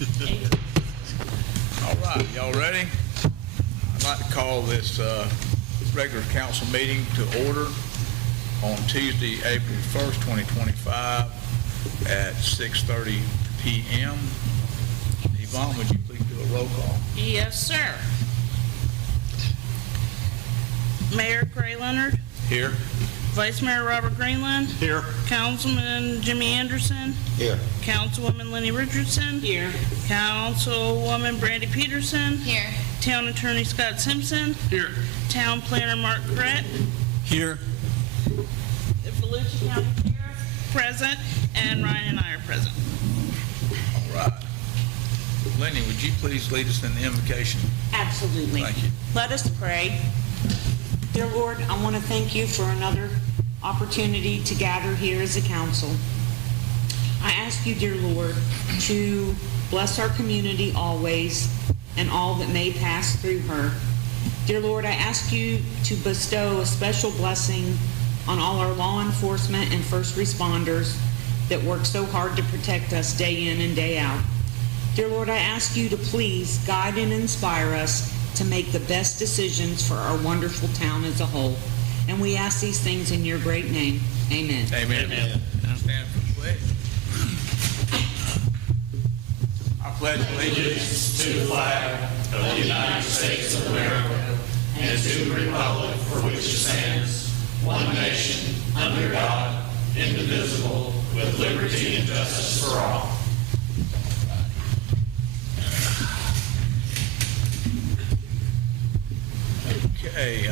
All right, y'all ready? I'd like to call this regular council meeting to order on Tuesday, April 1st, 2025 at 6:30 p.m. Yvonne, would you please do a roll call? Yes, sir. Mayor Gray Leonard. Here. Vice Mayor Robert Greenland. Here. Councilman Jimmy Anderson. Here. Councilwoman Lenny Richardson. Here. Councilwoman Brandy Pierson. Here. Town Attorney Scott Simpson. Here. Town Planner Mark Brett. Here. The Volusia County Sheriff present, and Ryan and I are present. All right. Lenny, would you please lead us in the invocation? Absolutely. Thank you. Let us pray. Dear Lord, I want to thank you for another opportunity to gather here as a council. I ask you, dear Lord, to bless our community always and all that may pass through her. Dear Lord, I ask you to bestow a special blessing on all our law enforcement and first responders that work so hard to protect us day in and day out. Dear Lord, I ask you to please guide and inspire us to make the best decisions for our wonderful town as a whole. And we ask these things in your great name. Amen. Amen. Amen. Stand for the pledge. I pledge allegiance to the flag of the United States of America and to the republic for which it stands, one nation, under God, indivisible, with liberty and justice for all. Okay,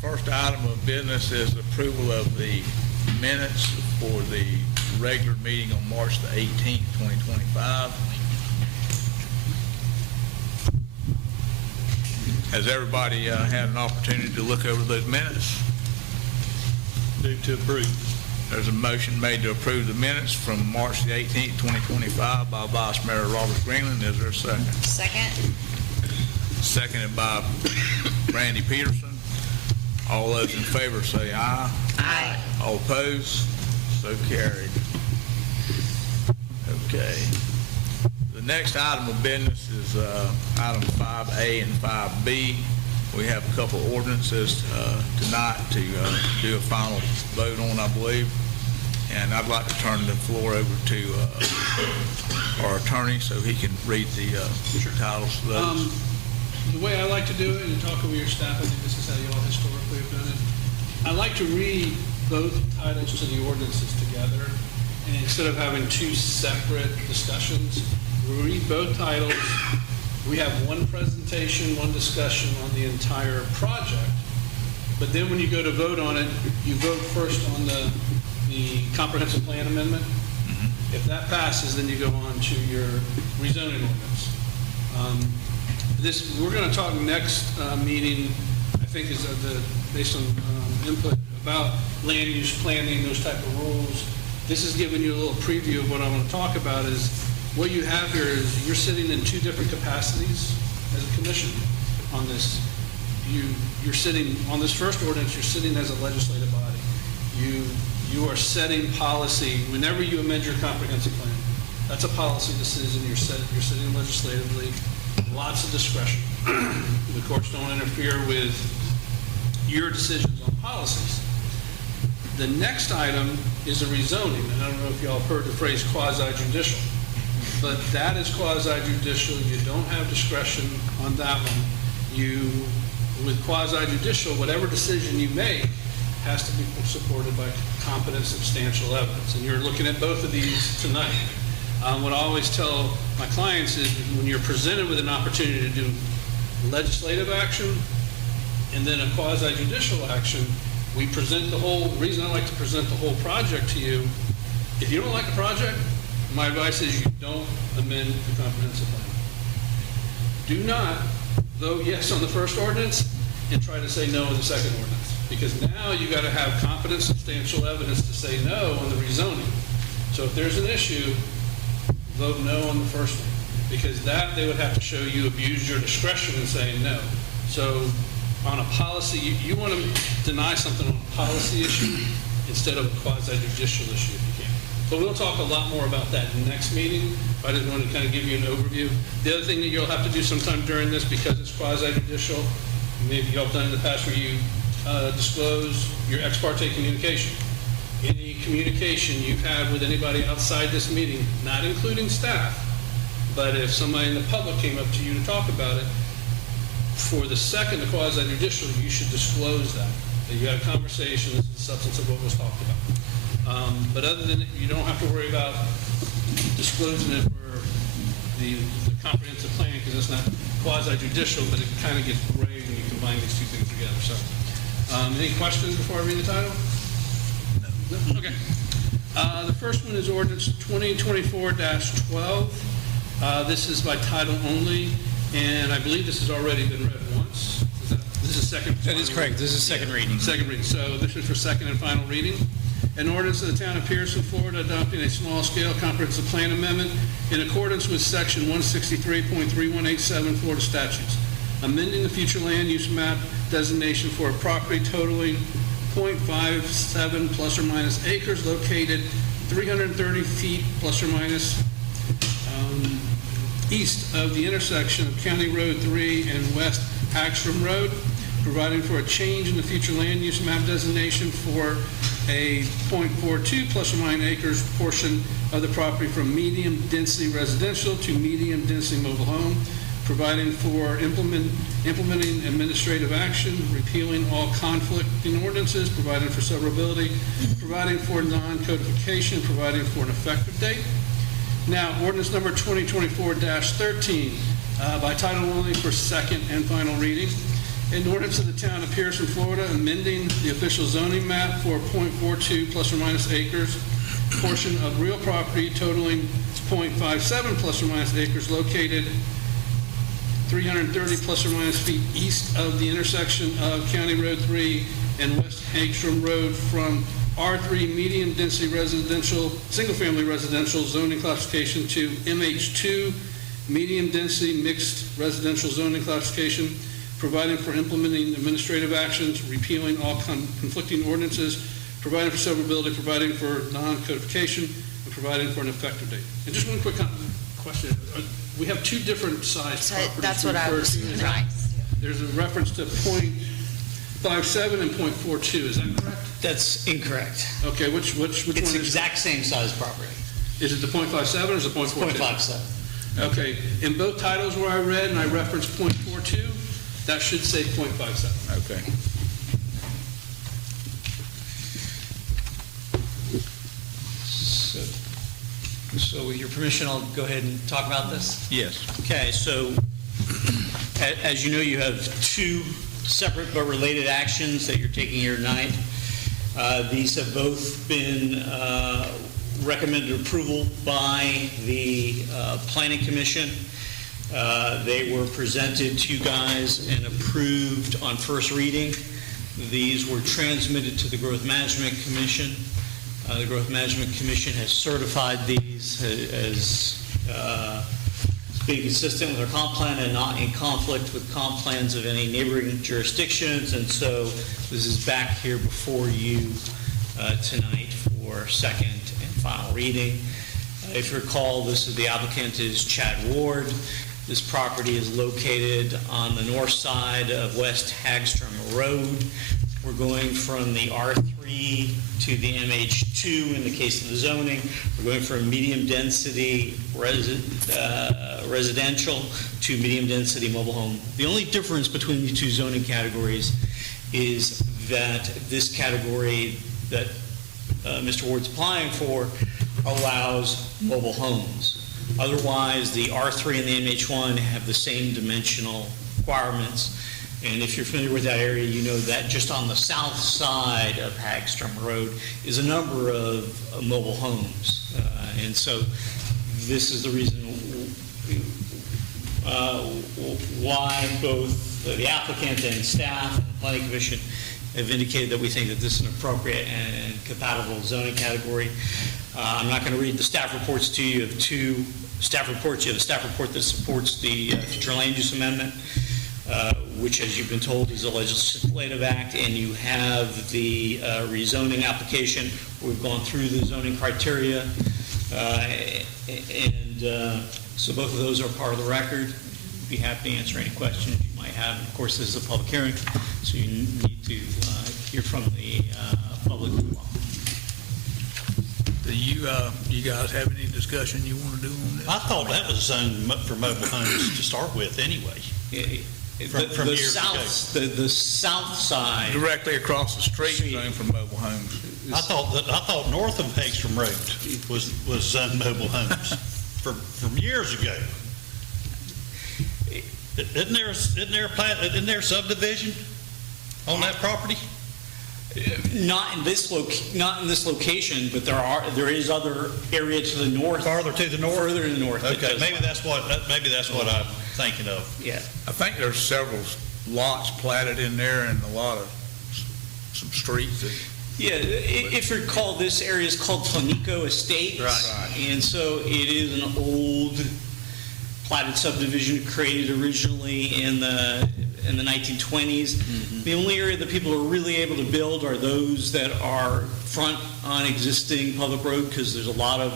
first item of business is approval of the minutes for the regular meeting on March the 18th, 2025. Has everybody had an opportunity to look over those minutes? Move to approve. There's a motion made to approve the minutes from March the 18th, 2025 by Vice Mayor Robert Greenland. Is there a second? Second. Seconded by Brandy Pierson. All those in favor say aye. Aye. All opposed? So carried. Okay. The next item of business is item 5A and 5B. We have a couple of ordinances tonight to do a final vote on, I believe. And I'd like to turn the floor over to our attorney so he can read the titles of those. The way I like to do it, and talk over your staff, I think this is how you all historically have done it. I like to read both titles to the ordinances together, and instead of having two separate discussions, we read both titles. We have one presentation, one discussion on the entire project, but then when you go to vote on it, you vote first on the comprehensive plan amendment. Mm-hmm. If that passes, then you go on to your rezoning ordinance. We're going to talk next meeting, I think, is based on input about land use planning, those type of rules. This is giving you a little preview of what I want to talk about. Is what you have here is you're sitting in two different capacities as a commission on this. You're sitting on this first ordinance. You're sitting as a legislative body. You are setting policy whenever you amend your comprehensive plan. That's a policy decision. You're sitting legislatively. Lots of discretion. The courts don't interfere with your decisions on policies. The next item is a rezoning, and I don't know if y'all have heard the phrase quasi-judicial, but that is quasi-judicial. You don't have discretion on that one. With quasi-judicial, whatever decision you make has to be supported by competent, substantial evidence, and you're looking at both of these tonight. What I always tell my clients is when you're presented with an opportunity to do legislative action and then a quasi-judicial action, we present the whole, the reason I like to present the whole project to you, if you don't like the project, my advice is you don't amend the comprehensive plan. Do not vote yes on the first ordinance and try to say no on the second ordinance, because now you got to have competent, substantial evidence to say no on the rezoning. So if there's an issue, vote no on the first one, because that they would have to show you abused your discretion in saying no. So on a policy, you want to deny something on a policy issue instead of a quasi-judicial issue if you can. But we'll talk a lot more about that in the next meeting. I just wanted to kind of give you an overview. The other thing that you'll have to do sometime during this, because it's quasi-judicial, maybe you've done in the past where you disclose your ex parte communication. Any communication you've had with anybody outside this meeting, not including staff, but if somebody in the public came up to you to talk about it, for the second, the quasi-judicial, you should disclose that you had a conversation, this is the substance of what was talked about. But other than it, you don't have to worry about disclosing it for the comprehensive plan, because it's not quasi-judicial, but it kind of gets gray when you combine these two things together. So, any questions before I read the title? No? Okay. The first one is ordinance 2024-12. This is by title only, and I believe this has already been read once. This is second. That is correct. This is second reading. Second reading. So this is for second and final reading. An ordinance of the town of Pierson, Florida, adopting a small-scale comprehensive plan amendment in accordance with section 163.3187 Florida statutes, amending the future land use map designation for a property totaling .57 plus or minus acres located 330 feet plus or minus east of the intersection of County Road 3 and West Hagstrom Road, providing for a change in the future land use map designation for a .42 plus or minus acres portion of the property from medium density residential to medium density mobile home, providing for implementing administrative action, repealing all conflicting ordinances, providing for severability, providing for non-codification, providing for an effective date. Now, ordinance number 2024-13, by title only for second and final reading. An ordinance of the town of Pierson, Florida, amending the official zoning map for .42 plus or minus acres portion of real property totaling .57 plus or minus acres located 330 plus or minus feet east of the intersection of County Road 3 and West Hagstrom Road from R3 medium density residential, single-family residential zoning classification to MH2 medium density mixed residential zoning classification, providing for implementing administrative actions, repealing all conflicting ordinances, providing for severability, providing for non-codification, and providing for an effective date. And just one quick question. We have two different size properties. That's what I was, right. There's a reference to .57 and .42, is that correct? That's incorrect. Okay, which one It's is the exact same size property. Is it the .57 or is it .42? .57. Okay, in both titles where I read and I referenced .42, that should say .57. Okay. So with your permission, I'll go ahead and talk about this. Yes. Okay, so as you know, you have two separate but related actions that you're taking here tonight. These have both been recommended approval by the Planning Commission. They were presented to you guys and approved on first reading. These were transmitted to the Growth Management Commission. The Growth Management Commission has certified these as being consistent with our comp plan and not in conflict with comp plans of any neighboring jurisdictions, and so this is back here before you tonight for second and final reading. If you recall, the applicant is Chad Ward. This property is located on the north side of West Hagstrom Road. We're going from the R3 to the MH2 in the case of the zoning. We're going from medium density residential to medium density mobile home. The only difference between the two zoning categories is that this category that Mr. Ward's applying for allows mobile homes. Otherwise, the R3 and the MH1 have the same dimensional requirements. And if you're familiar with that area, you know that just on the south side of Hagstrom Road is a number of mobile homes. And so this is the reason why both the applicant and staff and the Planning Commission have indicated that we think that this is an appropriate and compatible zoning category. I'm not going to read the staff reports to you. You have two staff reports. You have a staff report that supports the future land use amendment, which, as you've been told, is a legislative act, and you have the rezoning application. We've gone through the zoning criteria. So both of those are part of the record. Be happy to answer any questions you might have. And of course, this is a public hearing, so you need to hear from the public as well. Do you guys have any discussion you want to do on this? I thought that was zoned for mobile homes to start with anyway. From The years ago. the south side, Directly across the street, zone for mobile homes. I thought north of Hagstrom Road was zoned mobile homes from years ago. Isn't there a subdivision on that property? not in this location, but there is other area to the north. Farther to the north? Further to the north. Okay, maybe that's what I'm thinking of. Yeah. I think there's several lots platted in there and a lot of, some streets that. Yeah, if you recall, this area is called Flanico Estates. Right. And so it is an old platted subdivision created originally in the 1920s. Mm-hmm. The only area that people are really able to build are those that are front on existing public road, because there's a lot of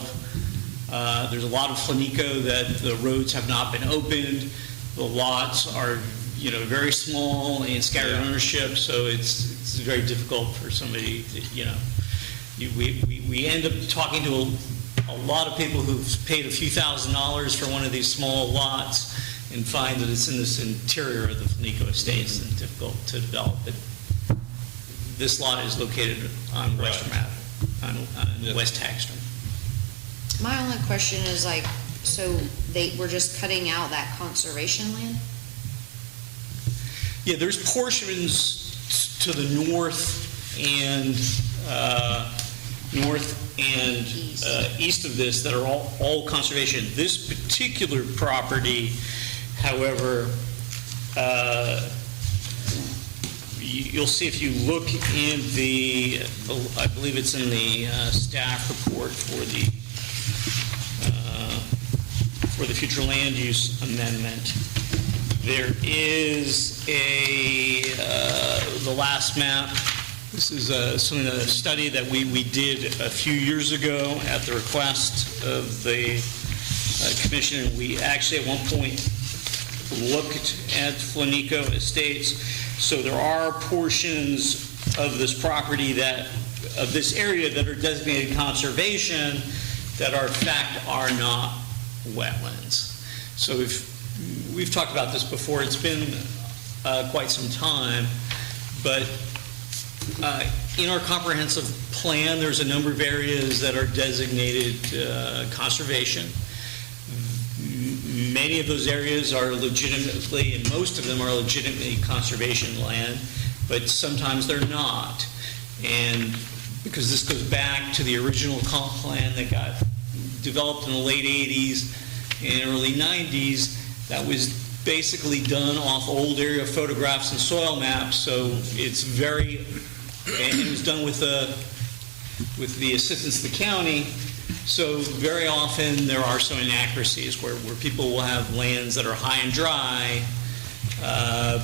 Flanico that the roads have not been opened. The lots are, very small and scattered ownership, so it's very difficult for somebody to, we end up talking to a lot of people who've paid a few $1,000s for one of these small lots and find that it's in this interior of the Flanico Estates and difficult to develop. But this lot is located on Western Ave, on West Hagstrom. My only question is so they were just cutting out that conservation land? Yeah, there's portions to the north and east of this that are all conservation. This particular property, however, you'll see if you look in I believe it's in the staff report for the future land use amendment. There is the last map. This is a study that we did a few years ago at the request of the commission. We actually at one point looked at Flanico Estates. So there are portions of this property of this area that are designated conservation that in fact are not wetlands. So we've talked about this before. It's been quite some time, but in our comprehensive plan, there's a number of areas that are designated conservation. Many of those areas are legitimately, and most of them are legitimately conservation land, but sometimes they're not. And because this goes back to the original comp plan that got developed in the late 80s and early 90s, that was basically done off old area photographs and soil maps, so and it was done with the assistance of the county, so very often there are some inaccuracies where people will have lands that are high and dry,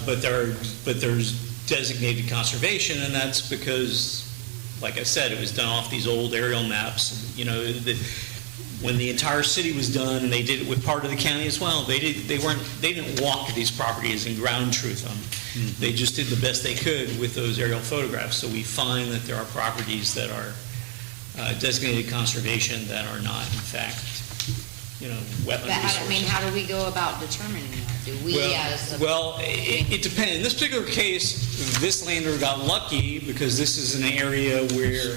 but there's designated conservation, and that's because, like I said, it was done off these old aerial maps. When the entire city was done, and they did it with part of the county as well, they didn't walk these properties and ground truth them. Mm-hmm. They just did the best they could with those aerial photographs. So we find that there are properties that are designated conservation that are not, in fact, wetland resources. How do we go about determining that? Do we it depends. In this particular case, this landowner got lucky because this is an area where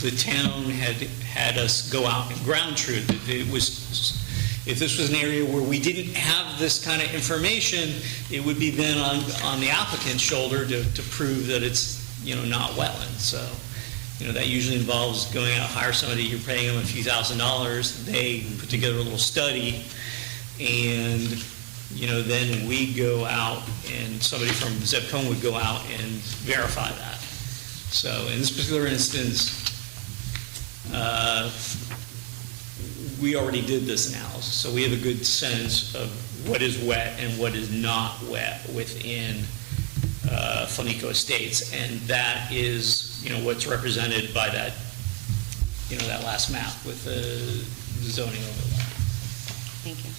the town had us go out and ground truth. If this was an area where we didn't have this kind of information, it would be then on the applicant's shoulder to prove that it's not wetland. So that usually involves going out, hire somebody, you're paying them a few $1,000s, they put together a little study, and then we go out and somebody from ZEPCON would go out and verify that. So in this particular instance, we already did this analysis, so we have a good sense of what is wet and what is not wet within Flanico Estates, and that is what's represented by that that last map with the zoning overlay. Thank you.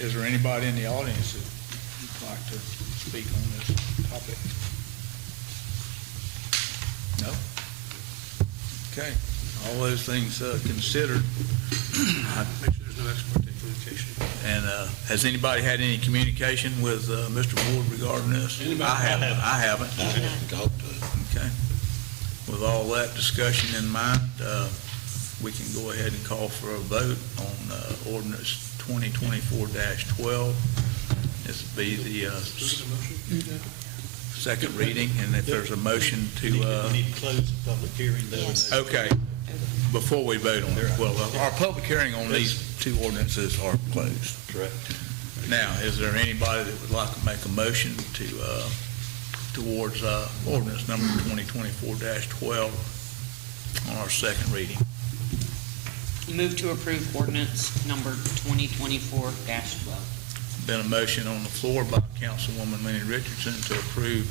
Is there anybody in the audience that would like to speak on this topic? No? Okay, all those things considered. Make sure there's no ex parte communication. And has anybody had any communication with Mr. Ward regarding this? Anybody? I haven't. Okay. With all that discussion in mind, we can go ahead and call for a vote on ordinance 2024-12. This would be the second reading, and if there's a motion We to, need to close the public hearing, though. Yes. okay, before we vote on it. Well, our public hearing on these two ordinances are closed. Correct. Now, is there anybody that would like to make a motion to, towards ordinance number 2024-12 on our second reading? Move to approve ordinance number 2024-12. Been a motion on the floor by Councilwoman Lenny Richardson to approve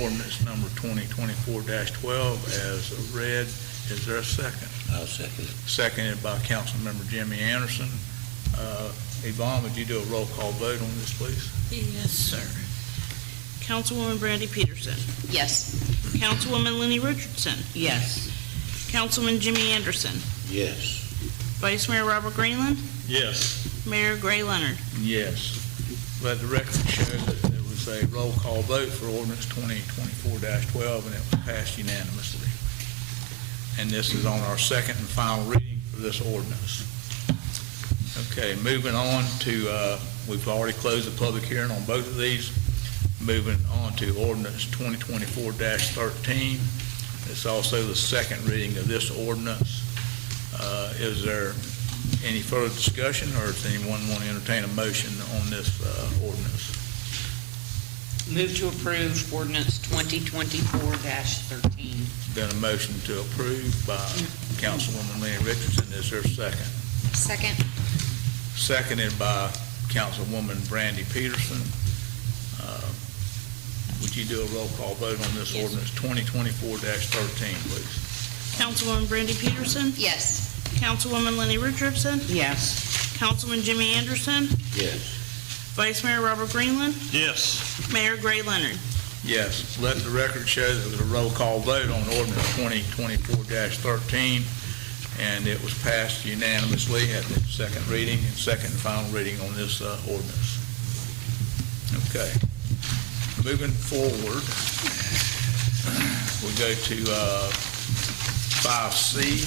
ordinance number 2024-12 as read. Is there a second? I'll second it. Seconded by Councilmember Jimmy Anderson. Yvonne, would you do a roll call vote on this, please? Yes, sir. Councilwoman Brandy Peterson. Yes. Councilwoman Lenny Richardson. Yes. Councilman Jimmy Anderson. Yes. Vice Mayor Robert Greenland. Yes. Mayor Gray Leonard. Yes. Let the record show that there was a roll call vote for ordinance 2024-12, and it was passed unanimously. And this is on our second and final reading for this ordinance. Okay, moving on to, we've already closed the public hearing on both of these. Moving on to ordinance 2024-13. It's also the second reading of this ordinance. Is there any further discussion, or does anyone want to entertain a motion on this ordinance? Move to approve ordinance 2024-13. Been a motion to approve by Councilwoman Lenny Richardson. Is there a second? Second. Seconded by Councilwoman Brandy Peterson. Would you do a roll call vote on this Yes. ordinance 2024-13, please? Councilwoman Brandy Peterson. Yes. Councilwoman Lenny Richardson. Yes. Councilman Jimmy Anderson. Yes. Vice Mayor Robert Greenland. Yes. Mayor Gray Leonard. Yes. Let the record show that there was a roll call vote on ordinance 2024-13, and it was passed unanimously at the second reading and second and final reading on this ordinance. Okay. Moving forward, we go to 5C,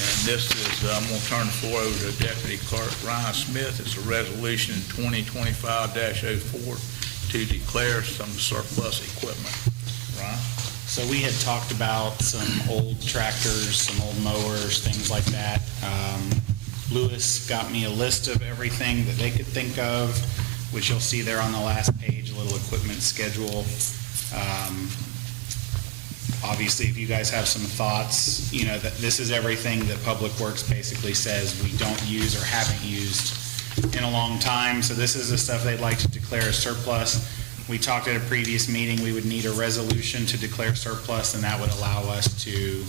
and this is, I'm going to turn the floor over to Deputy Clerk Ryan Smith. It's a resolution 2025-04 to declare some surplus equipment. Ryan? So we had talked about some old tractors, some old mowers, things like that. Lewis got me a list of everything that they could think of, which you'll see there on the last page, a little equipment schedule. Obviously, if you guys have some thoughts, that this is everything that Public Works basically says we don't use or haven't used in a long time. So this is the stuff they'd like to declare as surplus. We talked at a previous meeting, we would need a resolution to declare surplus, and that would allow us to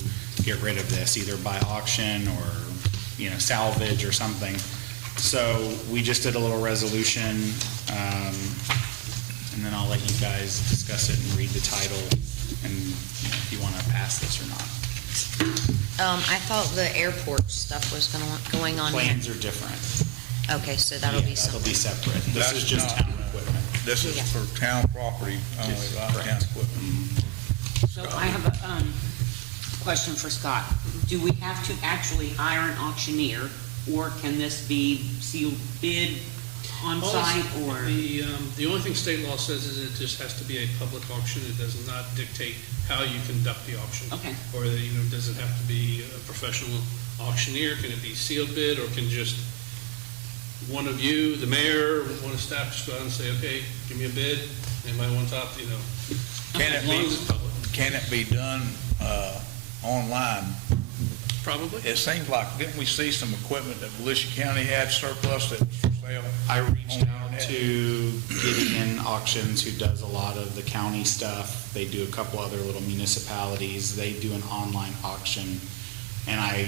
get rid of this, either by auction or, salvage or something. So we just did a little resolution, and then I'll let you guys discuss it and read the title, and if you want to pass this or not. I thought the airport stuff was going on here. Plans are different. Okay, so that'll be That'll be something. separate. This That's is just not, town equipment. This is Yeah. for town property only, right? Correct. Town equipment. So I have a question for Scott. Do we have to actually hire an auctioneer, or can this be sealed bid on site, or? The only thing state law says is it just has to be a public auction. It does not dictate how you conduct the auction. Okay. Or, does it have to be a professional auctioneer? Can it be sealed bid, or can just one of you, the mayor, one of staff, just go out and say, okay, give me a bid, anybody want top, Can as long as it's public, Can it be done online? probably. It seems like, didn't we see some equipment that Volusia County had surplus that was for I reached out to Gideon Auctions, who does a lot of the county stuff. They do a couple other little municipalities. They do an online auction. And I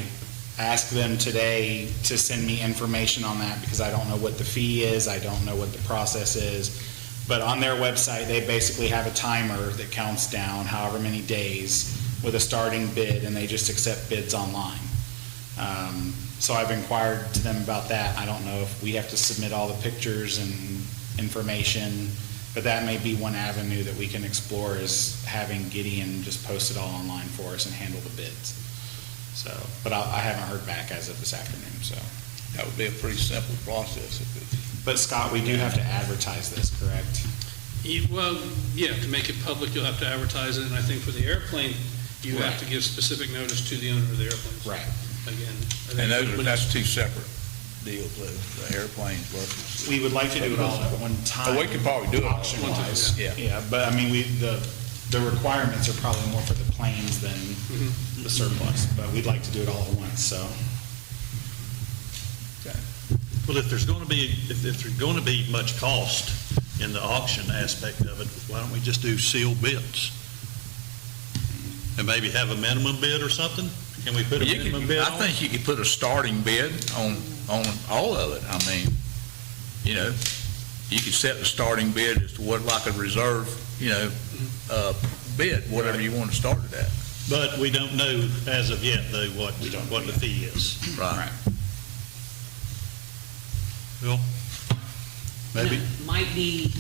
asked them today to send me information on that because I don't know what the fee is. I don't know what the process is. But on their website, they basically have a timer that counts down however many days with a starting bid, and they just accept bids online. So I've inquired to them about that. I don't know if we have to submit all the pictures and information, but that may be one avenue that we can explore, is having Gideon just post it all online for us and handle the bids. So, but I haven't heard back as of this afternoon, so. That would be a pretty simple process if it. But Scott, we do have to advertise this, correct? Well, yeah, to make it public, you'll have to advertise it, and I think for the airplane, you have to give specific notice to the owner of the airplane. Right. Again. And that's two separate deals, the airplanes versus. We would like to do it all at one time. Oh, we could probably do it all at auction one time, wise. yeah. Yeah, but I mean, the requirements are probably more for the planes than the surplus, but we'd like to do it all at once, so. Well, if there's going to be, if there's going to be much cost in the auction aspect of it, why don't we just do sealed bids? And maybe have a minimum bid or something? Can we put a minimum bid on it? I think you could put a starting bid on all of it. I mean, you know, you could set the starting bid as to what, like a reserve, bid, whatever you want to start it at. But we don't know as of yet, though, what the fee is. Right. Well, maybe. Might be,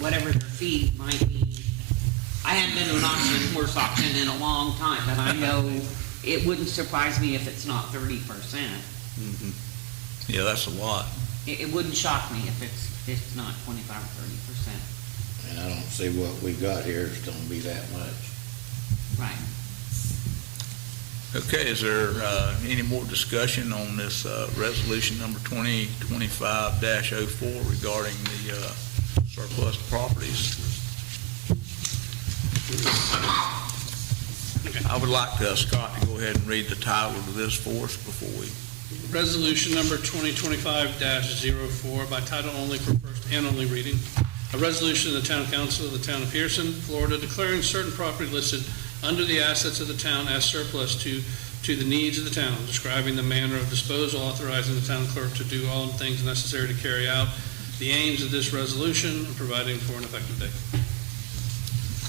whatever their fee might be. I haven't been to an auction, horse auction in a long time, but I know it wouldn't surprise me if it's not 30%. Yeah, that's a lot. It wouldn't shock me if it's not 25 or 30%. And I don't see what we've got here is gonna be that much. Right. Okay, is there any more discussion on this resolution number 2025-04 regarding the surplus properties? I would like Scott to go ahead and read the title of this for us before we. Resolution number 2025-04 by title only for first and only reading. A resolution of the Town Council of the Town of Pierson, Florida, declaring certain property listed under the assets of the town as surplus to the needs of the town, describing the manner of disposal, authorizing the town clerk to do all things necessary to carry out the aims of this resolution, and providing for an effective date.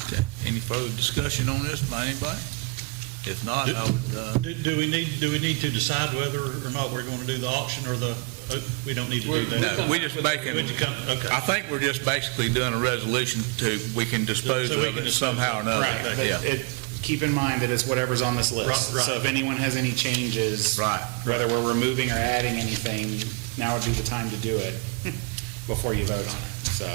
Okay, any further discussion on this by anybody? If not, I would. Do we need to decide whether or not we're going to do the auction or we don't need to do that? No, we just making, Okay. I think we're just basically doing a resolution we can dispose So we of can it dispose somehow or of it. another. Right. Yeah. Keep in mind that it's whatever's on this list. Right. So if anyone has any changes. Right. Whether we're removing or adding anything, now would be the time to do it before you vote on it, so.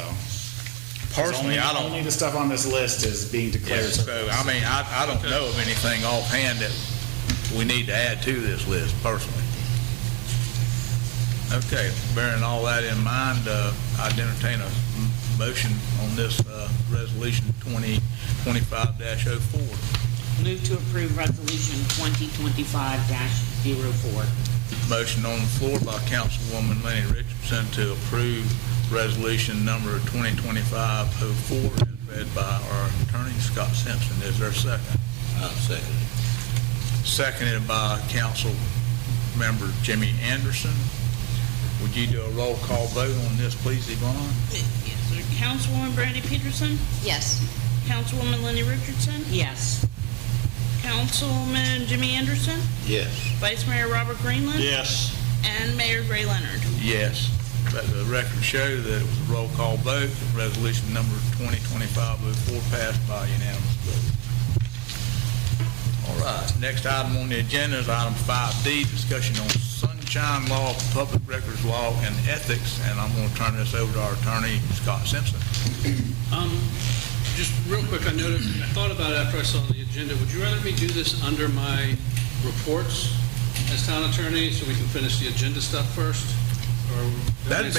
Personally, I don't. Only the stuff on this list is being declared Yeah, so, surplus. I mean, I don't know of anything offhand that we need to add to this list personally. Okay, bearing all that in mind, I'd entertain a motion on this resolution 2025-04. Move to approve resolution 2025-04. Motion on the floor by Councilwoman Lenny Richardson to approve resolution number 2025-04 as read by our attorney, Scott Simpson. Is there a second? I'll second it. Seconded by Council Member Jimmy Anderson. Would you do a roll call vote on this, please, Yvonne? Yes, sir. Councilwoman Brandy Peterson, Yes. Councilwoman Lenny Richardson, Yes. Councilman Jimmy Anderson, Yes. Vice Mayor Robert Greenland, Yes. and Mayor Gray Leonard. Yes. Let the record show that it was a roll call vote. Resolution number 2025-04 passed by unanimous vote. All right, next item on the agenda is item 5D, discussion on sunshine law, public records law, and ethics, and I'm going to turn this over to our attorney, Scott Simpson. Just real quick, I thought about it after I saw the agenda. Would you rather me do this under my reports as town attorney so we can finish the agenda stuff first? Or That'd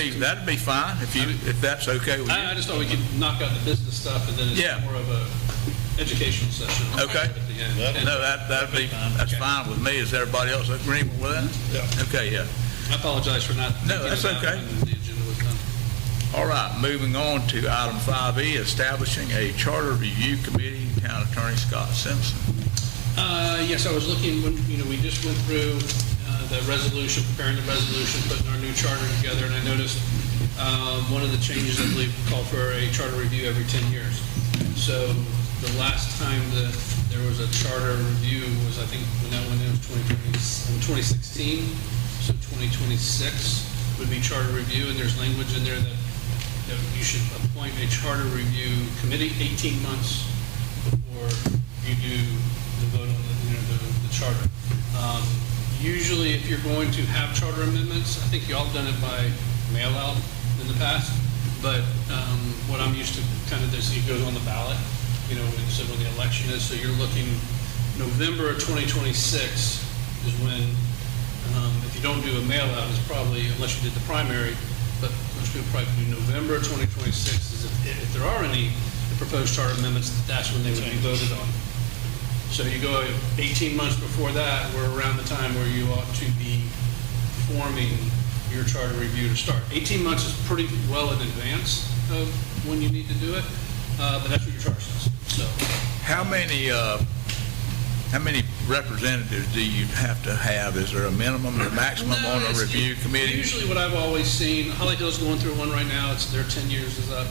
be fine if that's okay with you. I just thought we could knock out the business stuff and then Yeah. it's more of a educational session. Okay. At the end. No, that's fine with me. Is everybody else in agreement with that? Yeah. Okay, yeah. I apologize for not. No, thinking that's about okay. when the agenda was done. All right, moving on to item 5E, establishing a charter review committee, Town Attorney Scott Simpson. Yes, I was looking, when, we just went through the resolution, preparing the resolution, putting our new charter together, and I noticed one of the changes, I believe, called for a charter review every 10 years. So the last time there was a charter review was, I think, when that went in was 2016, so 2026 would be charter review, and there's language in there that you should appoint a charter review committee 18 months before you do the vote on the charter. Usually, if you're going to have charter amendments, I think y'all have done it by mail out in the past, but what I'm used to kind of this, it goes on the ballot, so when the election is, so you're looking November of 2026 is when, if you don't do a mail out, it's probably, unless you did the primary, but most people probably do November of 2026 is if there are any proposed charter amendments, that's when they would be voted on. So you go 18 months before that, we're around the time where you ought to be forming your charter review to start. 18 months is pretty well in advance of when you need to do it, but that's what your charter says. So, How many representatives do you have to have? Is there a minimum or maximum No, on a review committee? Usually what I've always seen, Holly Hill's going through one right now, it's their 10 years is up.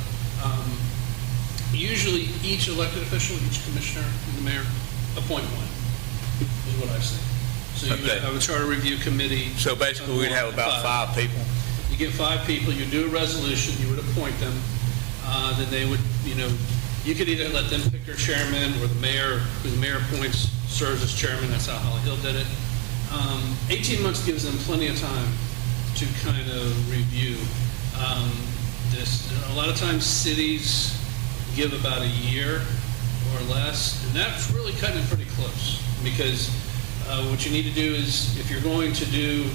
Usually each elected official, each commissioner, and the mayor appoint one, is what I've seen. So you would Okay. have a charter review committee. So basically, we'd have about 5 people. You get 5 people, you do a resolution, you would appoint them, then they would, you could either let them pick their chairman, or the mayor, who the mayor appoints, serves as chairman. That's how Holly Hill did it. 18 months gives them plenty of time to kind of review this. A lot of times cities give about a year or less, and that's really cutting it pretty close, because what you need to do is, if you're going to do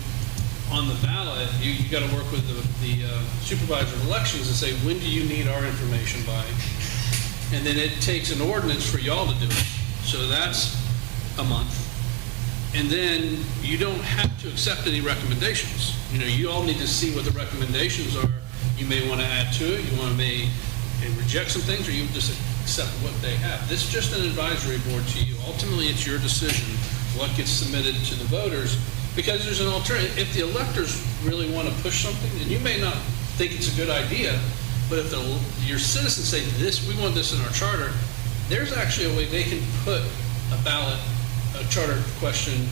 on the ballot, you got to work with the supervisor of elections and say, when do you need our information by? And then it takes an ordinance for y'all to do it. So that's a month. And then you don't have to accept any recommendations. You all need to see what the recommendations are. You may want to add to it. You want to may reject some things, or you just accept what they have. This is just an advisory board to you. Ultimately, it's your decision what gets submitted to the voters, because there's an alternative. If the electors really want to push something, and you may not think it's a good idea, but if your citizens say, we want this in our charter, there's actually a way they can put a charter question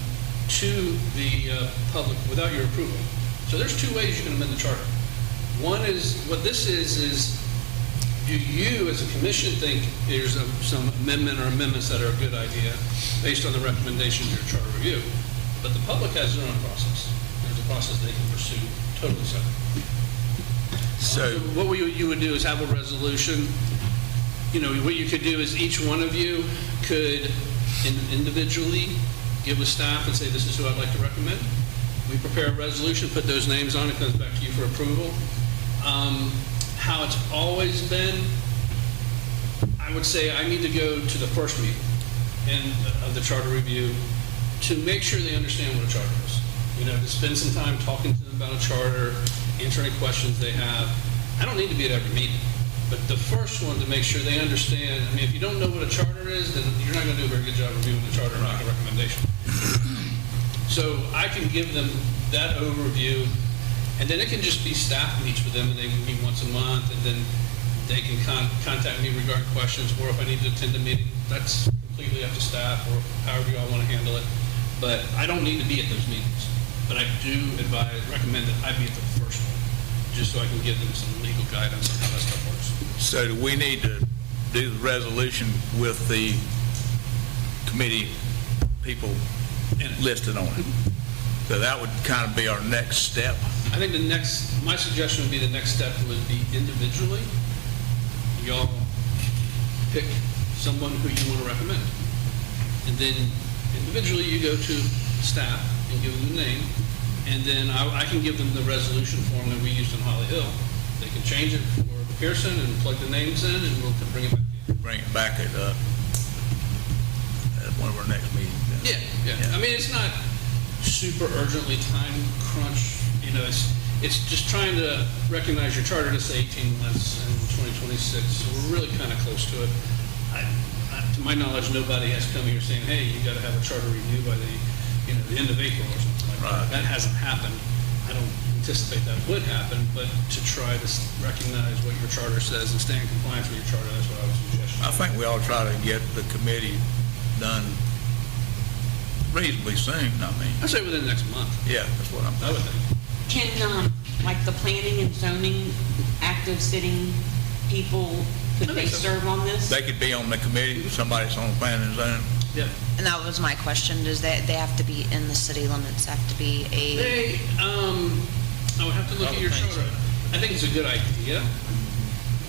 to the public without your approval. So there's 2 ways you can amend the charter. One is, what this is do you as a commission think there's some amendment or amendments that are a good idea based on the recommendations of your charter review? But the public has their own process. There's a process they can pursue totally separate. So what you would do is have a resolution. What you could do is each one of you could individually give a staff and say, this is who I'd like to recommend. We prepare a resolution, put those names on, it comes back to you for approval. How it's always been, I would say I need to go to the first meeting of the charter review to make sure they understand what a charter is. To spend some time talking to them about a charter, answer any questions they have. I don't need to be at every meeting, but the first one to make sure they understand. If you don't know what a charter is, then you're not going to do a very good job reviewing the charter and make a recommendation. So I can give them that overview, and then it can just be staff meets with them, and they meet once a month, and then they can contact me regarding questions, or if I need to attend a meeting, that's completely up to staff, or however you all want to handle it. But I don't need to be at those meetings. But I do recommend that I be at the first one, just so I can give them some legal guidance on how that stuff works. So do we need to do the resolution with the committee people listed on it? So that would kind of be our next step. I think my suggestion would be the next step would be individually, y'all pick someone who you want to recommend. And then individually you go to staff and give them the name, and then I can give them the resolution form that we used in Holly Hill. They can change it for Pierson and plug the names in, and we'll bring it back to you. Bring it back at one of our next meetings. Yeah. I mean, it's not super urgently time crunch, it's just trying to recognize your charter to say 18 months in 2026. So we're really kind of close to it. To my knowledge, nobody has come here saying, hey, you got to have a charter review by the end of April or something like that. That hasn't happened. I don't anticipate that would happen, but to try to recognize what your charter says and stay in compliance with your charter, that's what I would suggest. I think we ought to try to get the committee done reasonably soon, I mean. I'd say within the next month. Yeah, that's what I'm I would thinking. think. Can, like the planning and zoning active sitting people, could they serve on this? They could be on the committee, somebody that's on the planning and zoning. Yeah. And that was my question, does they have to be in the city limits, have to be They, I would have to look at your charter. I think it's a good idea,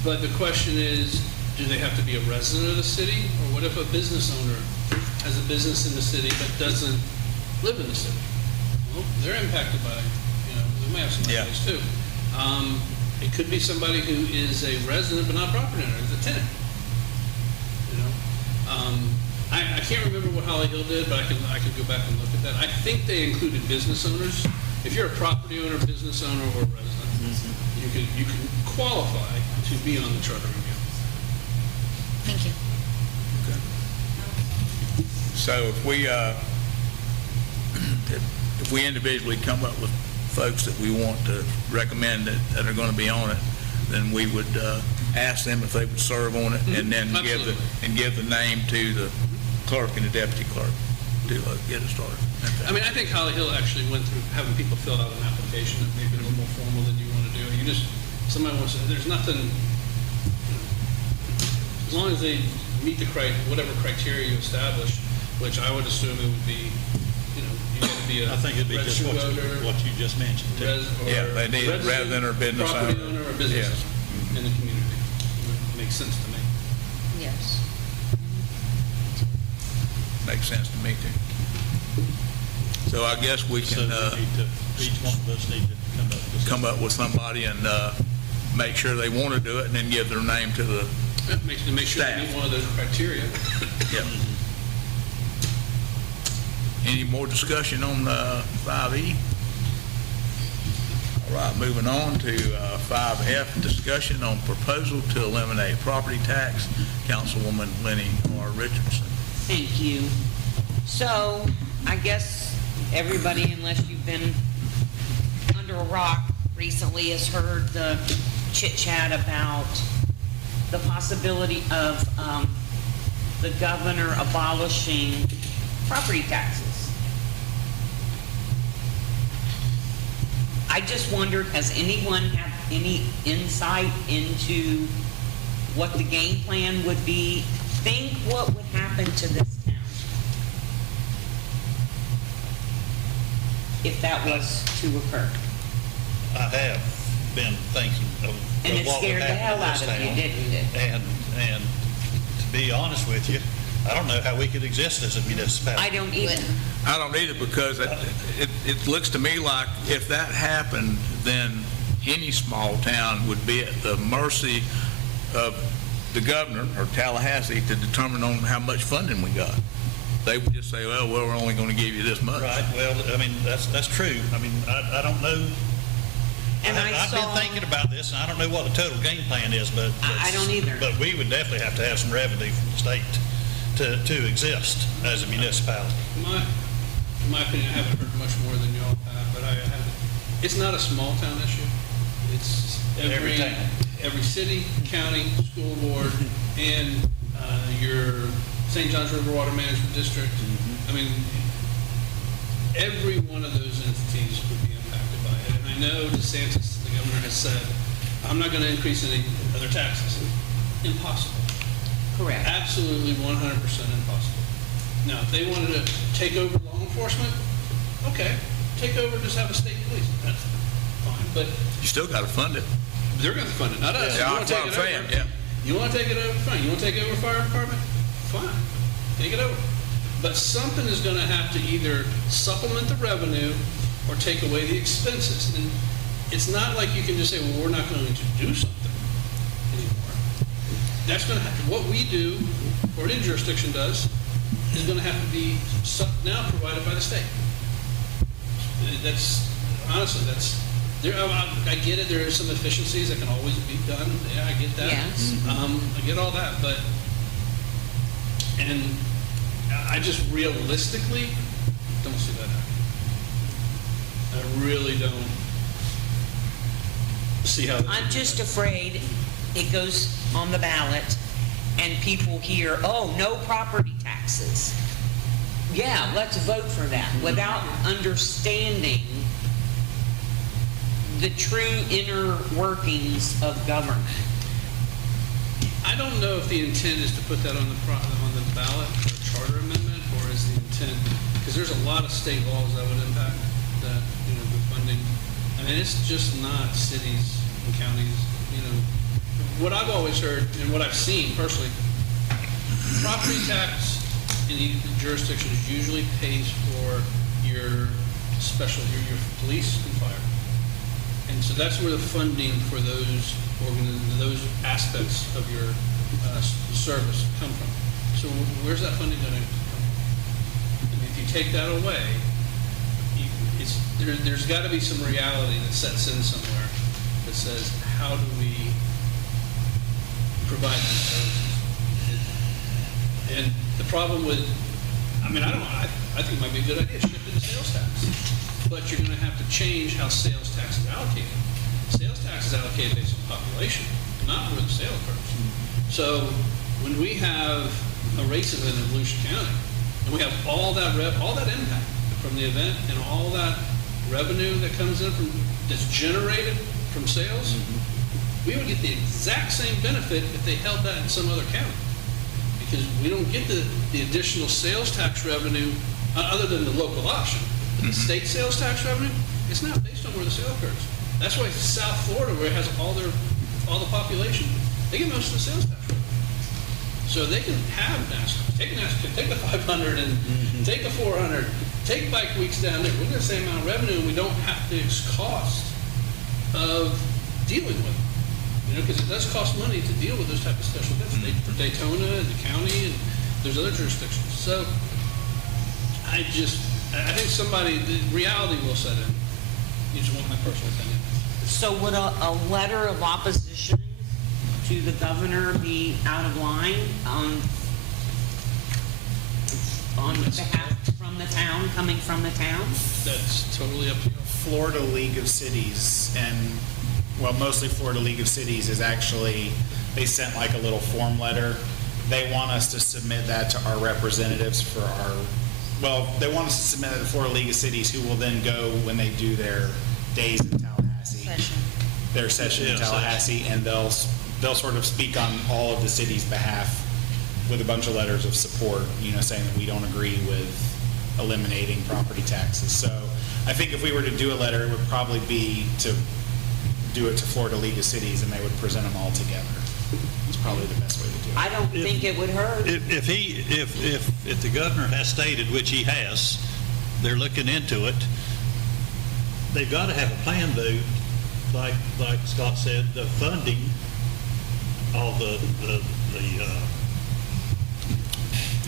but the question is, do they have to be a resident of the city? Or what if a business owner has a business in the city but doesn't live in the city? Well, they're impacted by, they may have some Yeah. ideas too. It could be somebody who is a resident but not a property owner, is a tenant. I can't remember what Holly Hill did, but I could go back and look at that. I think they included business owners. If you're a property owner, business owner, or resident, you can qualify to be on the charter review. Thank you. So if we individually come up with folks that we want to recommend that are going to be on it, then we would ask them if they would serve on it, and then give the name to the clerk and the deputy clerk to get it started. I mean, I think Holly Hill actually went through having people fill out an application that may be a little more formal than you want to do. Somebody wants to, there's nothing, as long as they meet the whatever criteria you establish, which I would assume it would be, you got to be a I think it'd be just registered voter, what you just mentioned, too. Yeah, they need a resident or business owner. Property owner or business Yes. owner in the community. It makes sense to me. Yes. Makes sense to me, too. So I guess we So can each one of us need to come up with somebody and make sure they want to do it, and then give their name to the Make sure they meet Staff. one of those criteria. Yep. Any more discussion on 5E? All right, moving on to 5F, discussion on proposal to eliminate property tax. Councilwoman Lenny R. Richardson. Thank you. So, I guess everybody, unless you've been under a rock recently, has heard the chit-chat about the possibility of the governor abolishing property taxes. I just wondered, has anyone have any insight into what the game plan would be? Think what would happen to this town if that was to occur. I have been thinking of And it what would scared the hell happen out in of this you, town. didn't it? And to be honest with you, I don't know how we could exist as a municipality. I don't even. I don't either, because it looks to me like if that happened, then any small town would be at the mercy of the governor or Tallahassee to determine on how much funding we got. They would just say, well, we're only going to give you this much. Right, well, I mean, that's true. I mean, I don't know. And I've been thinking about this, and I don't know what the total game plan is, but. I don't either. But we would definitely have to have some revenue from the state to exist as a municipality. In my opinion, I haven't heard much more than y'all have, but it's not a small town issue. It's Every town. every city, county, school board, and your St. Johns River Water Management District. I mean, every one of those entities would be impacted by it. And I know DeSantis, the governor, has said, I'm not going to increase any other taxes. Impossible. Correct. Absolutely 100% impossible. Now, if they wanted to take over law enforcement, okay, take over, just have a state police. That's fine, but You still got to fund it. they're going to fund it, not us. Yeah, You wanna that's take what it I'm saying, over? yeah. You want to take it over? Fine. You want to take over fire department? Fine. Take it over. But something is going to have to either supplement the revenue or take away the expenses. And it's not like you can just say, well, we're not going to do something anymore. That's going to have to, what we do, or any jurisdiction does, is going to have to be now provided by the state. Honestly, that's I get it, there are some efficiencies that can always be done, yeah, I get that. Yes. I get all that, and I just realistically don't see that happening. I really don't see how. I'm just afraid it goes on the ballot and people hear, oh, no property taxes. Yeah, let's vote for that, without understanding the true inner workings of government. I don't know if the intent is to put that on the ballot for a charter amendment, or is the intent, because there's a lot of state laws that would impact that, the funding. I mean, it's just not cities and counties, What I've always heard, and what I've seen personally, property tax in each jurisdiction usually pays for your your police and fire. And so that's where the funding for those aspects of your service come from. So where's that funding going to come from? And if you take that away, there's got to be some reality that sets in somewhere that says, how do we provide these services? And the problem with, I think it might be a good idea, shift it to sales tax. But you're going to have to change how sales tax is allocated. Sales tax is allocated based on population, not where the sale occurs. So when we have a race event in Volusia County, and we have all that impact from the event and all that revenue that comes in that's generated from sales, we would get the exact same benefit if they held that in some other county. Because we don't get the additional sales tax revenue other than the local option. The state sales tax revenue, it's not based on where the sale occurs. That's why South Florida, where it has all the population, they get most of the sales tax revenue. So they can have NASCAR, take the 500 and take the 400, take bike weeks down there. We get the same amount of revenue, and we don't have the cost of dealing with it. Because it does cost money to deal with those type of special events. For Daytona and the county, and there's other jurisdictions. So I think the reality will set in. You just want my personal opinion. So would a letter of opposition to the governor be out of line on behalf from the town, coming from the town? That's totally up to you. Florida League of Cities, and, well, mostly Florida League of Cities is actually, they sent like a little form letter. They want us to submit that to our representatives for they want us to submit it to Florida League of Cities, who will then go when they do their days in Tallahassee. Their session in Tallahassee, and they'll sort of speak on all of the city's behalf with a bunch of letters of support, saying that we don't agree with eliminating property taxes. So I think if we were to do a letter, it would probably be to do it to Florida League of Cities, and they would present them all together. It's probably the best way to do it. I don't think it would hurt. If the governor has stated, which he has, they're looking into it, they've got to have a plan, though, like Scott said, the funding, all the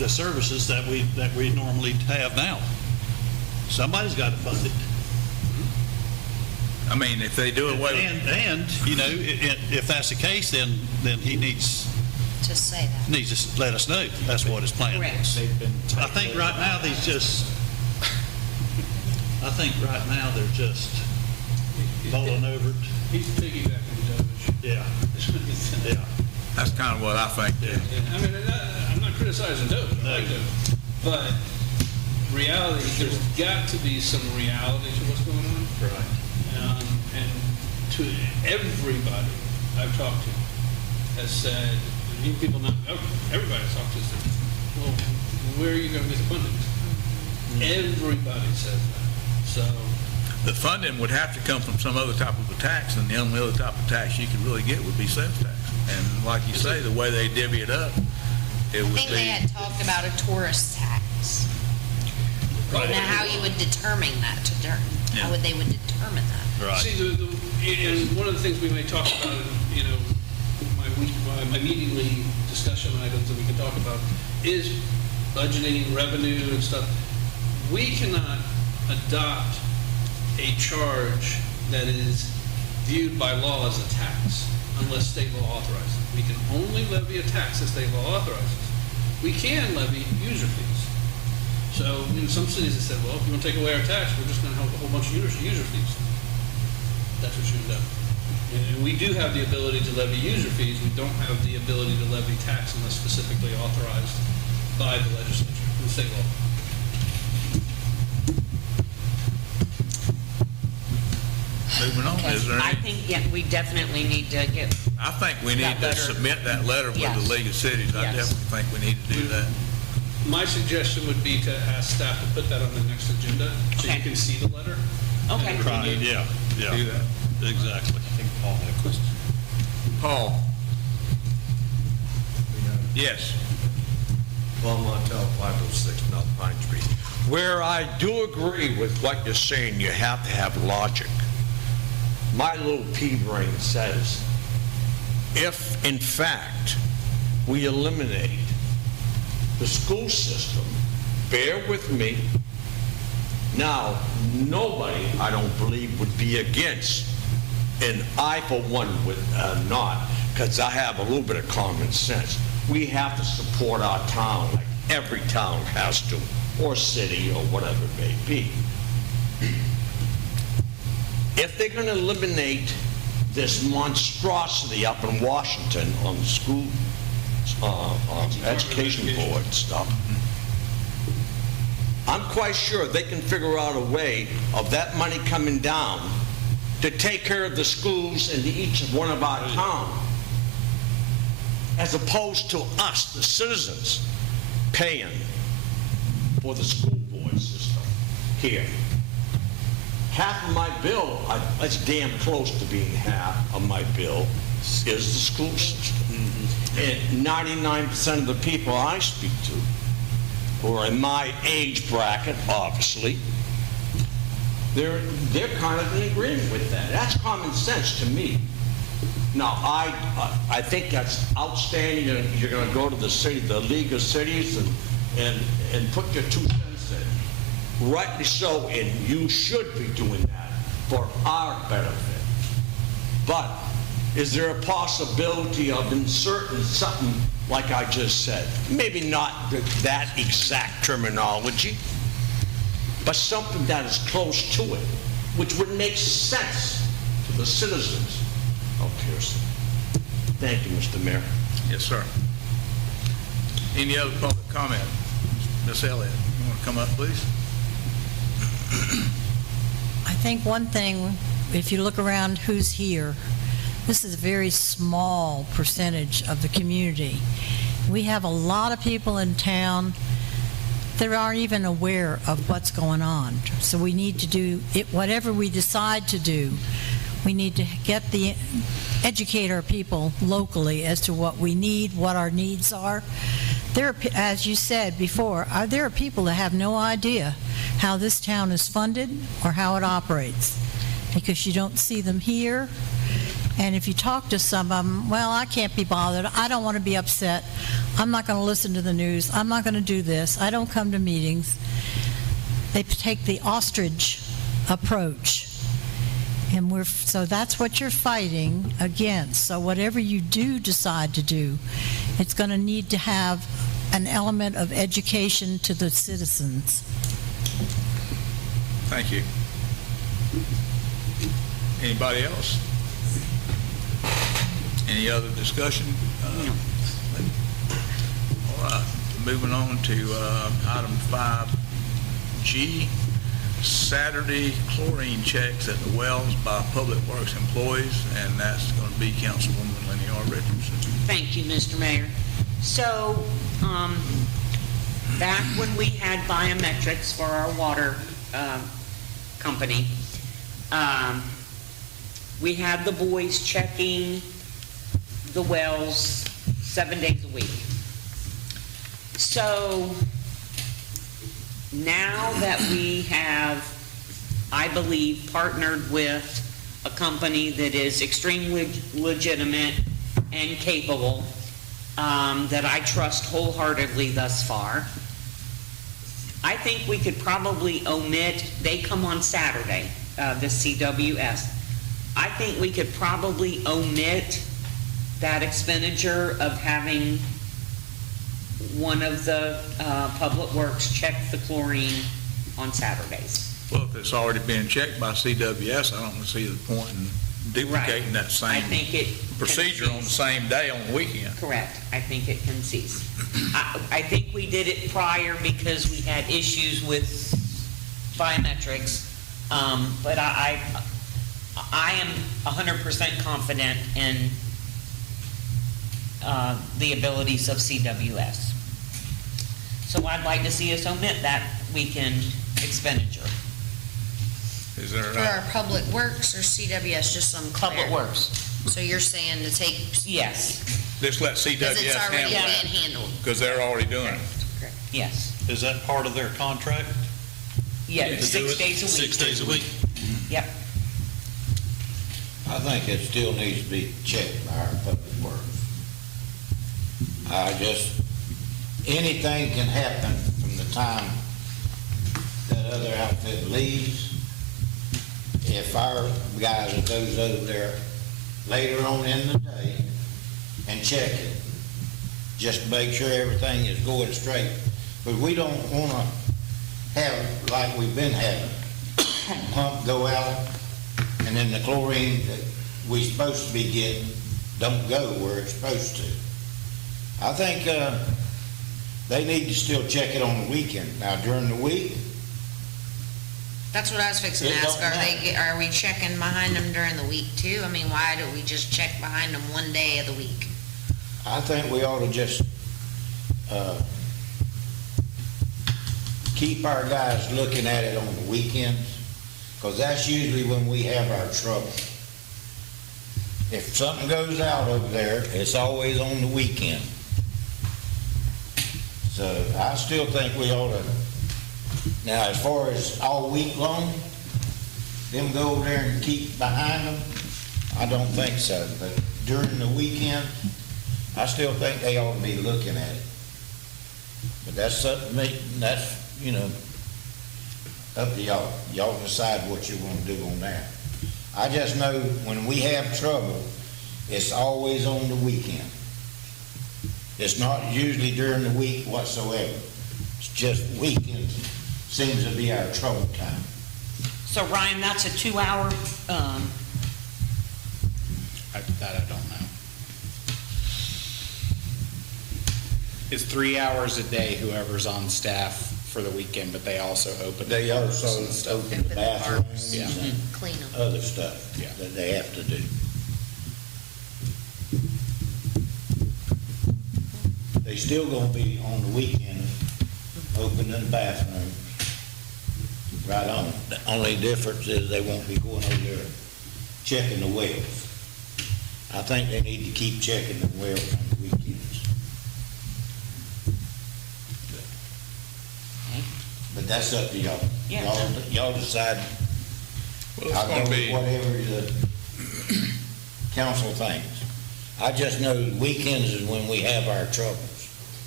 services that we normally have now. Somebody's got to fund it. I mean, if they do away And if that's the case, then he needs To say that. to let us know. That's what his plan Correct. is. They've been I think right now they're just bowling over it. He's piggybacking Doge. Yeah. Yeah. that's kind of what I think. Yeah. I mean, I'm not criticizing Doge. I like Doge. But reality, there's got to be some reality to what's going on. Right. And to everybody I've talked to has said, and you people know, everybody I've talked to said, well, where are you going to get the funding? Everybody says that. So The funding would have to come from some other type of a tax, and the only other type of tax you could really get would be sales tax. And like you say, the way they divvy it up, it I would think they be, had talked about a tourist tax. Now, how you would determine that, how would they determine that? Right. see, and one of the things we may talk about, my meetingly discussion items that we can talk about is budgeting, revenue, and stuff. We cannot adopt a charge that is viewed by law as a tax, unless state law authorizes it. We can only levy a tax that state law authorizes. We can levy user fees. So, some cities have said, well, if you want to take away our tax, we're just going to have a whole bunch of user fees. That's what you end up. And we do have the ability to levy user fees. We don't have the ability to levy tax unless specifically authorized by the legislature, the state law. Moving on, is there I any? think, yeah, we definitely need to get, I think we need That to letter. submit that letter with Yes. the League of Cities. I Yes. definitely think we need to do that. My suggestion would be to ask staff to put that on the next agenda so you Okay. can see the letter. okay. Right, yeah, yeah, Do that. exactly. I think Paul had a question. Paul? Yes. Paul Montel, 506 North Pine Street. Where I do agree with what you're saying, you have to have logic. My little pea brain says, if in fact we eliminate the school system, bear with me, now, nobody, I don't believe, would be against, and I for one would not, because I have a little bit of common sense. We have to support our town like every town has to, or city, or whatever it may be. If they're going to eliminate this monstrosity up in Washington on the school education board stuff, I'm quite sure they can figure out a way of that money coming down to take care of the schools in each one of our towns, as opposed to us, the citizens, paying for the school board system here. Half of my bill, that's damn close to being half of my bill, is the school system. And 99% of the people I speak to, who are in my age bracket, obviously, they're kind of in agreement with that. That's common sense to me. Now, I think that's outstanding. You're going to go to the city, the League of Cities, and put your 2 cents in. Rightly so, and you should be doing that for our benefit. But is there a possibility of inserting something like I just said? Maybe not that exact terminology, but something that is close to it, which would make sense to the citizens of Pierson. Thank you, Mr. Mayor. Yes, sir. Any other public comment? Ms. Elliott, you want to come up, please? I think one thing, if you look around who's here, this is a very small percentage of the community. We have a lot of people in town that aren't even aware of what's going on. So we need to do it, whatever we decide to do, we need to educate our people locally as to what we need, what our needs are. There are, as you said before, there are people that have no idea how this town is funded or how it operates, because you don't see them here. And if you talk to some of them, well, I can't be bothered. I don't want to be upset. I'm not going to listen to the news. I'm not going to do this. I don't come to meetings. They take the ostrich approach. And so that's what you're fighting against. So whatever you do decide to do, it's going to need to have an element of education to the citizens. Thank you. Anybody else? Any other discussion? All right, moving on to item 5G, Saturday chlorine checks at the wells by Public Works employees, and that's going to be Councilwoman Lenny R. Richardson. Thank you, Mr. Mayor. So, back when we had biometrics for our water company, we had the boys checking the wells 7 days a week. So now that we have, I believe, partnered with a company that is extremely legitimate and capable, that I trust wholeheartedly thus far, I think we could probably omit, they come on Saturday, the CWS. I think we could probably omit that expenditure of having one of the Public Works check the chlorine on Saturdays. Well, if it's already been checked by CWS, I don't see the point in duplicating that I same think it procedure can on the cease. same day on the weekend. Correct. I think it can cease. I think we did it prior because we had issues with biometrics, but I am 100% confident in the abilities of CWS. So I'd like to see us omit that weekend expenditure. Is there, For our Public Works or CWS, just some Public clarity? Works, So you're saying to take, yes, just let because CWS it's already handle being that, handled? because they're already doing it. yes. Is that part of their contract? Yeah, To do 6 it? days a week. 6 days a week. Yep. I think it still needs to be checked by our public works. Anything can happen from the time that other outfit leaves. If our guys that goes over there later on in the day and check it, just to make sure everything is going straight. But we don't want to have, like we've been having, pump go out, and then the chlorine that we supposed to be getting don't go where it's supposed to. I think they need to still check it on the weekend. Now, during the week, That's what I was fixing to It ask. don't Are we checking behind them during the week too? I mean, why don't we just check behind them one day of the week? I think we ought to just keep our guys looking at it on the weekends, because that's usually when we have our trouble. If something goes out over there, it's always on the weekend. So I still think we ought to, now as far as all week long, them go over there and keep behind them, I don't think so. But during the weekend, I still think they ought to be looking at it. But that's something, that's, up to y'all. Y'all decide what you want to do on that. I just know when we have trouble, it's always on the weekend. It's not usually during the week whatsoever. It's just weekends seems to be our trouble time. So Ryan, that's a 2-hour, That I don't know. It's 3 hours a day, whoever's on staff for the weekend, but they also open. the They parks also and stuff. open the bathrooms Yeah. and Clean them. other stuff Yeah. that they have to do. They still gonna be on the weekend, opening the bathrooms. Right on. The only difference is they won't be going over there checking the wells. I think they need to keep checking the wells on the weekends. But that's up to y'all. Yeah. Y'all decide. Well, it's I'll going go to with be, whatever the council thinks. I just know weekends is when we have our troubles.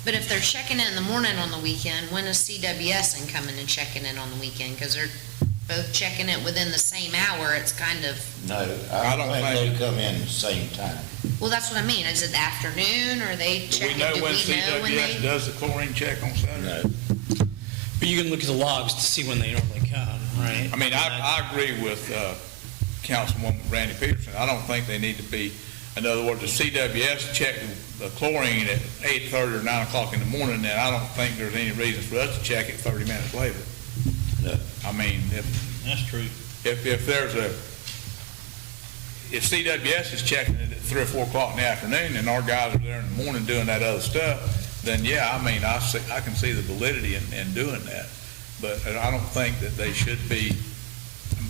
But if they're checking it in the morning on the weekend, when is CWS coming and checking it on the weekend? Because they're both checking it within the same hour, it's kind of, No, I I don't don't think think- they come in the same time. well, that's what I mean. Is it afternoon, or are they do we checking? know Do when we know when CWS they? does the chlorine check on Saturday? No. But you can look at the logs to see when they normally come, right? I mean, I agree with Councilwoman Randy Pierson. I don't think they need to be, in other words, the CWS check the chlorine at 8:30 or 9 o'clock in the morning, then I don't think there's any reason for us to check it 30 minutes later. No. I mean, That's true. if there's if CWS is checking it at 3 or 4 o'clock in the afternoon and our guys are there in the morning doing that other stuff, then yeah, I mean, I can see the validity in doing that. But I don't think that they should be,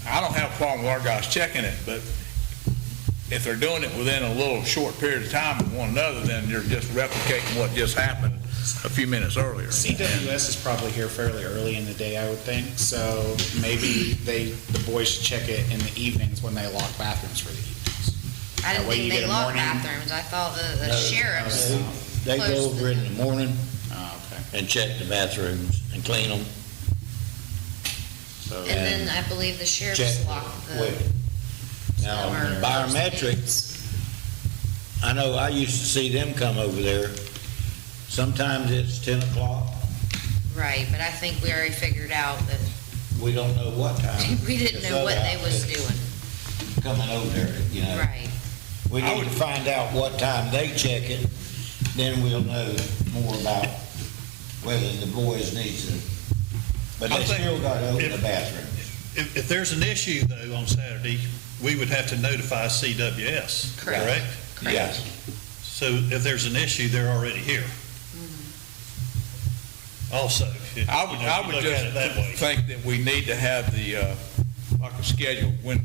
I don't have a problem with our guys checking it, but if they're doing it within a little short period of time with one another, then you're just replicating what just happened a few minutes earlier. CWS is probably here fairly early in the day, I would think, so maybe the boys should check it in the evenings when they lock bathrooms for the evenings. I didn't That way think you they get a locked morning- bathrooms. I thought the No, sheriffs. They go close over in the morning Oh, okay. and check the bathrooms and clean them. So, And then I believe the Check sheriffs lock well. the, Now, them or- biometrics, I know I used to see them come over there. Sometimes it's 10 o'clock. Right, but I think we already figured out that We don't know what time. we didn't This know what other they was outfit doing. Coming over there, you know. Right. We I need would- to find out what time they check it, then we'll know more about whether the boys need to. But I they think still got to open the if- bathrooms. If there's an issue though on Saturday, we would have to notify CWS, Correct. correct? Yes. So if there's an issue, they're already here. Also, if I you would, know, I if you would look at just it that way. think that we need to have the, like a schedule, when,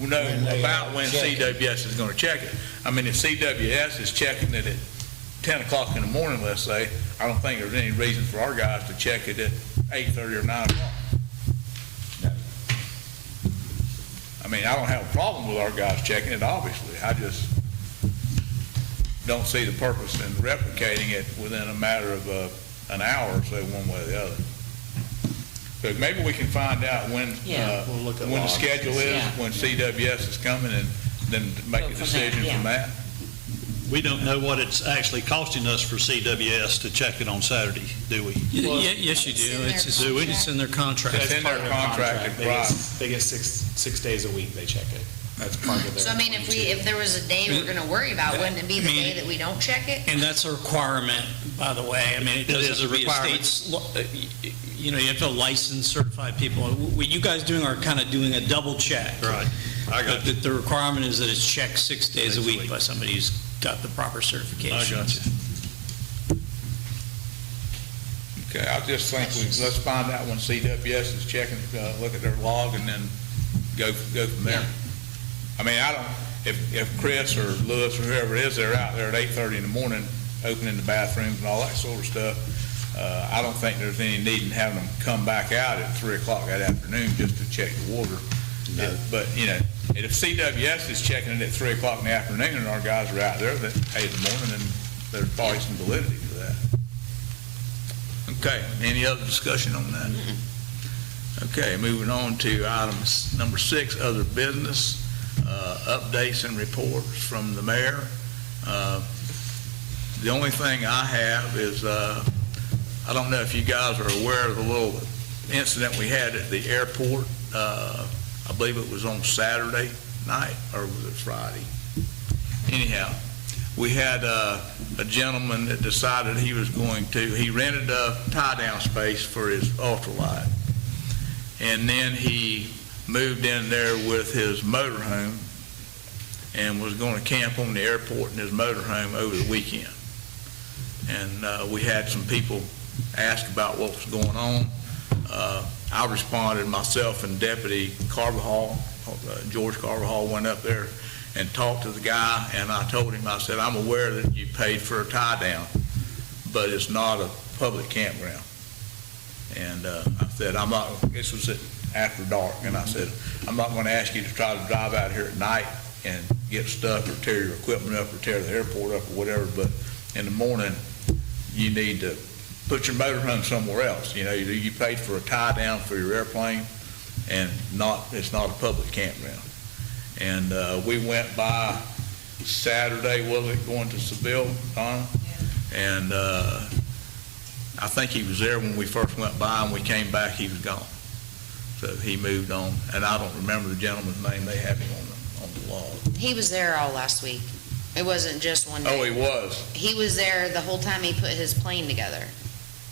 we know When they about when check it. CWS is gonna check it. I mean, if CWS is checking it at 10 o'clock in the morning, let's say, I don't think there's any reason for our guys to check it at 8:30 or 9 o'clock. No. I mean, I don't have a problem with our guys checking it, obviously. I just don't see the purpose in replicating it within a matter of an hour or so, one way or the other. So maybe we can find out when, Yeah. We'll look at when the logs. schedule is, Yeah. when CWS is coming, and then make Go a from decision there, from that. We don't know what it's actually costing us for CWS to check it on Saturday, do we? Yes, you It's do. in their It's contract. it's in their contract. It's in their contracted price. They get six days a week, they check it. That's part of their. So I mean, if there was a day we're gonna worry about, wouldn't it be the day that we don't check it? And that's a requirement, by the way. I mean, it It does is have a to be a requirement. state's, you know, you have to license certified people. What you guys doing are kind of doing a double check. Right. I got But the requirement is that it's checked 6 days a 6 week week. by somebody who's got the proper certification. I got you. Okay, I just think let's find out when CWS is checking, look at their log, and then go from there. I mean, if Chris or Lewis or whoever it is, they're out there at 8:30 in the morning, opening the bathrooms and all that sort of stuff, I don't think there's any need in having them come back out at 3 o'clock that afternoon just to check the water. No. But, you know, if CWS is checking it at 3 o'clock in the afternoon and our guys are out there that, hey, in the morning, then there's probably some validity to that. Okay, any other discussion on that? Okay, moving on to items number 6, other business, updates and reports from the mayor. The only thing I have is, I don't know if you guys are aware of the little incident we had at the airport. I believe it was on Saturday night, or was it Friday? Anyhow, we had a gentleman that decided he was going to, he rented a tie-down space for his ultralight. And then he moved in there with his motorhome and was going to camp on the airport in his motorhome over the weekend. And we had some people ask about what was going on. I responded, myself and Deputy Carvajal, George Carvajal, went up there and talked to the guy, and I told him, I said, I'm aware that you paid for a tie-down, but it's not a public campground. And I said, this was after dark, and I said, I'm not going to ask you to try to drive out here at night and get stuck or tear your equipment up or tear the airport up or whatever, but in the morning, you need to put your motorhome somewhere else. You know, you paid for a tie-down for your airplane, and it's not a public campground. And we went by Saturday, was it, going to Seville, Donna? And I think he was there when we first went by, and we came back, he was gone. So he moved on, and I don't remember the gentleman's name. They have him on the log. He was there all last week. It wasn't just one day. Oh, he was? He was there the whole time he put his plane together.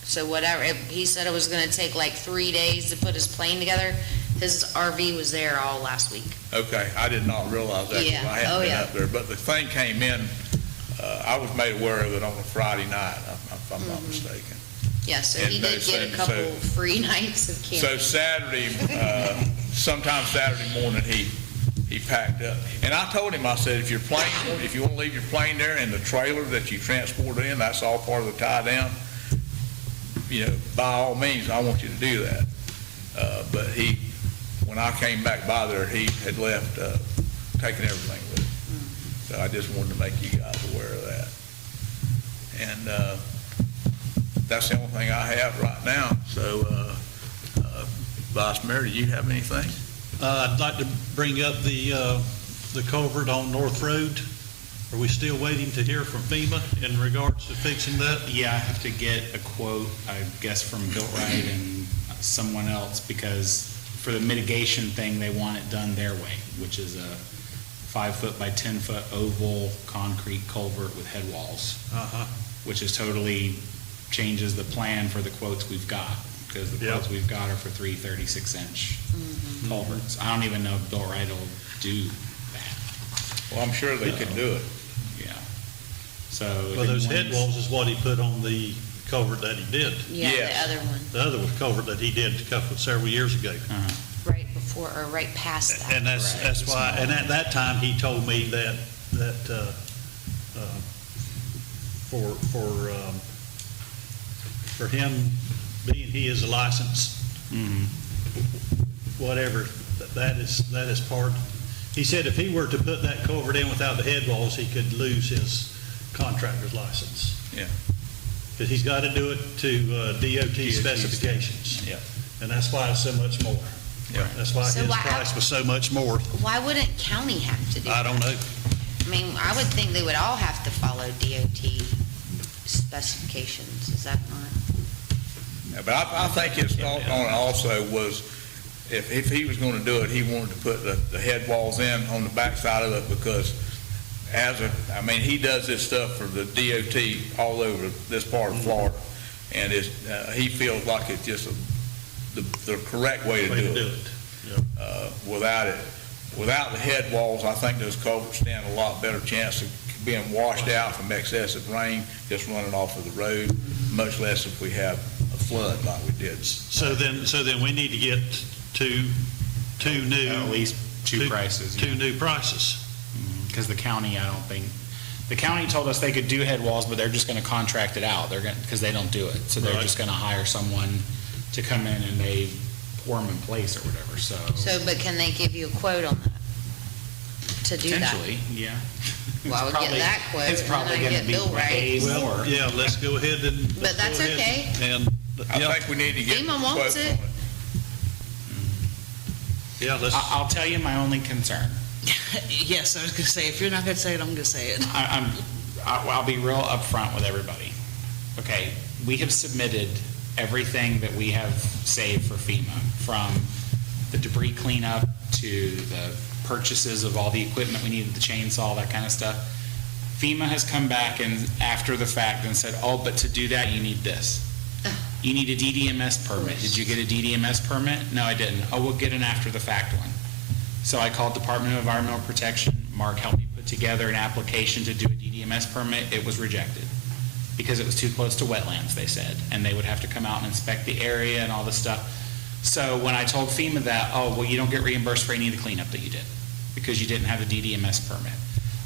So whatever, he said it was gonna take like 3 days to put his plane together. His RV was there all last week. Okay, I did not realize that, 'cause Yeah. I hadn't Oh, been yeah. up there. But the thing came in, I was made aware of it on a Friday night, if I'm not mistaken. Yeah, so And he they did get a said- couple so- free nights of So camping. Saturday, sometime Saturday morning, he packed up. And I told him, I said, if you want to leave your plane there and the trailer that you transport in, that's all part of the tie-down, you know, by all means, I want you to do that. But when I came back by there, he had left, taking everything with him. So I just wanted to make you guys aware of that. And that's the only thing I have right now. So, Vice Mayor, do you have anything? I'd like to bring up the culvert on North Road. Are we still waiting to hear from FEMA in regards to fixing that? Yeah, I have to get a quote, I guess, from Built Right and someone else, because for the mitigation thing, they want it done their way, which is a 5-foot by 10-foot oval concrete culvert with head walls, which is totally changes the plan for the quotes we've got, because the quotes we've got are for 3 36-inch culverts. I don't even know if Built Right will do that. Well, I'm sure they could do it. Yeah. So. Well, those head walls is what he put on the culvert that he did. Yeah, Yes. the other one, The other was culvert that he did a couple, several years ago. right before, or right past that. And that's why, and at that time, he told me that for him, being he is a licensed, whatever, that is part, he said if he were to put that culvert in without the head walls, he could lose his contractor's license. Yeah. Because he's got to do it to DOT specifications. Yeah. And that's why it's so much more. Yeah. That's why So his why- price was so much more. Why wouldn't county have to do that? I don't know. I mean, I would think they would all have to follow DOT specifications, is that not? Yeah, but I think his thought on it also was, if he was gonna do it, he wanted to put the head walls in on the backside of it, because he does this stuff for the DOT all over this part of Florida, and he feels like it's just the correct way to do it. Without the head walls, I think those culverts stand a lot better chance of being washed out from excessive rain, just running off of the road, much less if we have a flood like we did. So then we need to get two new. At least two prices. Two new prices. Because the county, I don't think, the county told us they could do head walls, but they're just going to contract it out. Because they don't do it. So they're just going to hire someone to come in and they pour them in place or whatever, so. But can they give you a quote on that? To do that? Potentially, yeah. Well, I would get that quote, It's and then probably I'd going to get be Bill way Wright. more. Well, yeah, let's go ahead and. But that's okay. And, I think we need to get a FEMA quote wants on it. it. yeah, let's. I'll tell you my only concern. Yes, I was going to say, if you're not going to say it, I'm going to say it. I'll be real upfront with everybody. Okay, we have submitted everything that we have saved for FEMA, from the debris cleanup to the purchases of all the equipment we needed, the chainsaw, that kind of stuff. FEMA has come back and after the fact and said, oh, but to do that, you need this. You need a DDMS permit. Did you get a DDMS permit? No, I didn't. Oh, we'll get an after the fact one. So I called Department of Environmental Protection. Mark helped me put together an application to do a DDMS permit. It was rejected because it was too close to wetlands, they said, and they would have to come out and inspect the area and all this stuff. So when I told FEMA that, oh, well, you don't get reimbursed for any of the cleanup that you did because you didn't have a DDMS permit.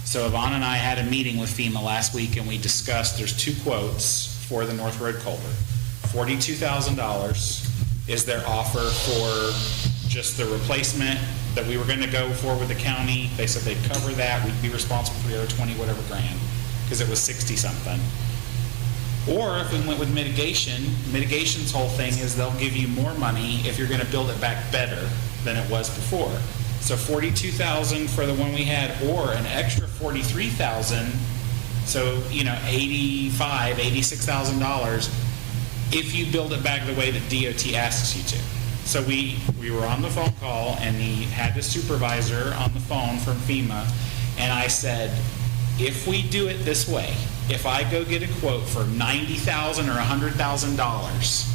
So Yvonne and I had a meeting with FEMA last week, and we discussed, there's two quotes for the North Road culvert. $42,000 is their offer for just the replacement that we were going to go for with the county. They said they'd cover that. We'd be responsible for the other 20 whatever grand, because it was 60 something. Or if we went with mitigation, mitigation's whole thing is they'll give you more money if you're going to build it back better than it was before. So $42,000 for the one we had, or an extra $43,000, so $85,000, $86,000 if you build it back the way that DOT asks you to. So we were on the phone call, and he had the supervisor on the phone from FEMA, and I said, if we do it this way, if I go get a quote for $90,000 or $100,000,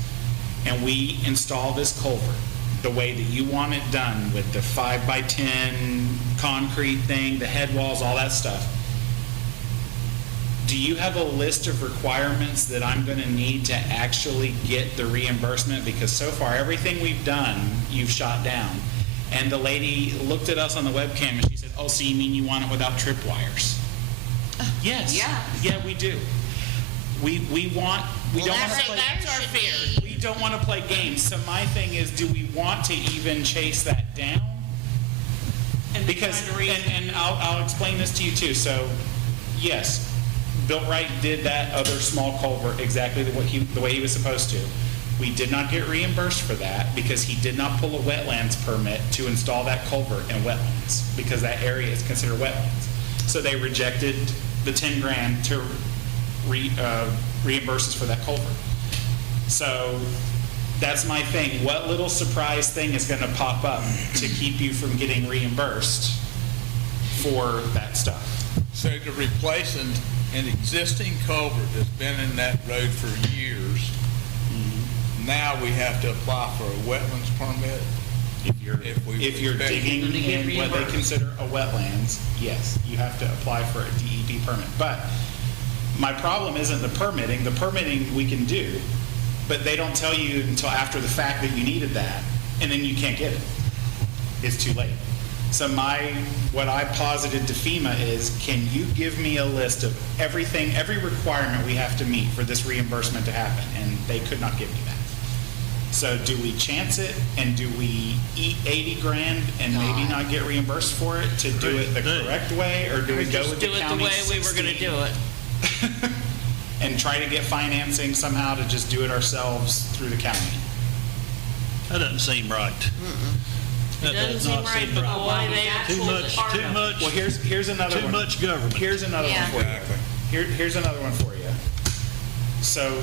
and we install this culvert the way that you want it done, with the 5x10 concrete thing, the head walls, all that stuff, do you have a list of requirements that I'm going to need to actually get the reimbursement? Because so far, everything we've done, you've shot down. And the lady looked at us on the webcam and she said, oh, so you mean you want it without tripwires? Yes. Yeah, we do. We don't want to play. That's our fear. We don't want to play games. So my thing is, do we want to even chase that down? Because, and I'll explain this to you too. So, yes, Bill Wright did that other small culvert exactly the way he was supposed to. We did not get reimbursed for that because he did not pull a wetlands permit to install that culvert in wetlands, because that area is considered wetlands. So they rejected the 10 grand to reimburse us for that culvert. So that's my thing. What little surprise thing is going to pop up to keep you from getting reimbursed for that stuff? So to replace an existing culvert that's been in that road for years, now we have to apply for a wetlands permit? If you're digging in what they consider a wetlands, yes, you have to apply for a DEP permit. But my problem isn't the permitting. The permitting we can do, but they don't tell you until after the fact that you needed that, and then you can't get it. It's too late. So what I posited to FEMA is, can you give me a list of everything, every requirement we have to meet for this reimbursement to happen? And they could not give me that. So do we chance it, and do we eat 80 grand and maybe not get reimbursed for it to do it the correct way, or do we go with the county 16? Just do it the way we were going to do it. And try to get financing somehow to just do it ourselves through the county? That doesn't seem right. That Doesn't does seem not right, seem but the right. way they Too much, too much, Well, here's another too one. much government. Here's another one for you. Here's another one for you. So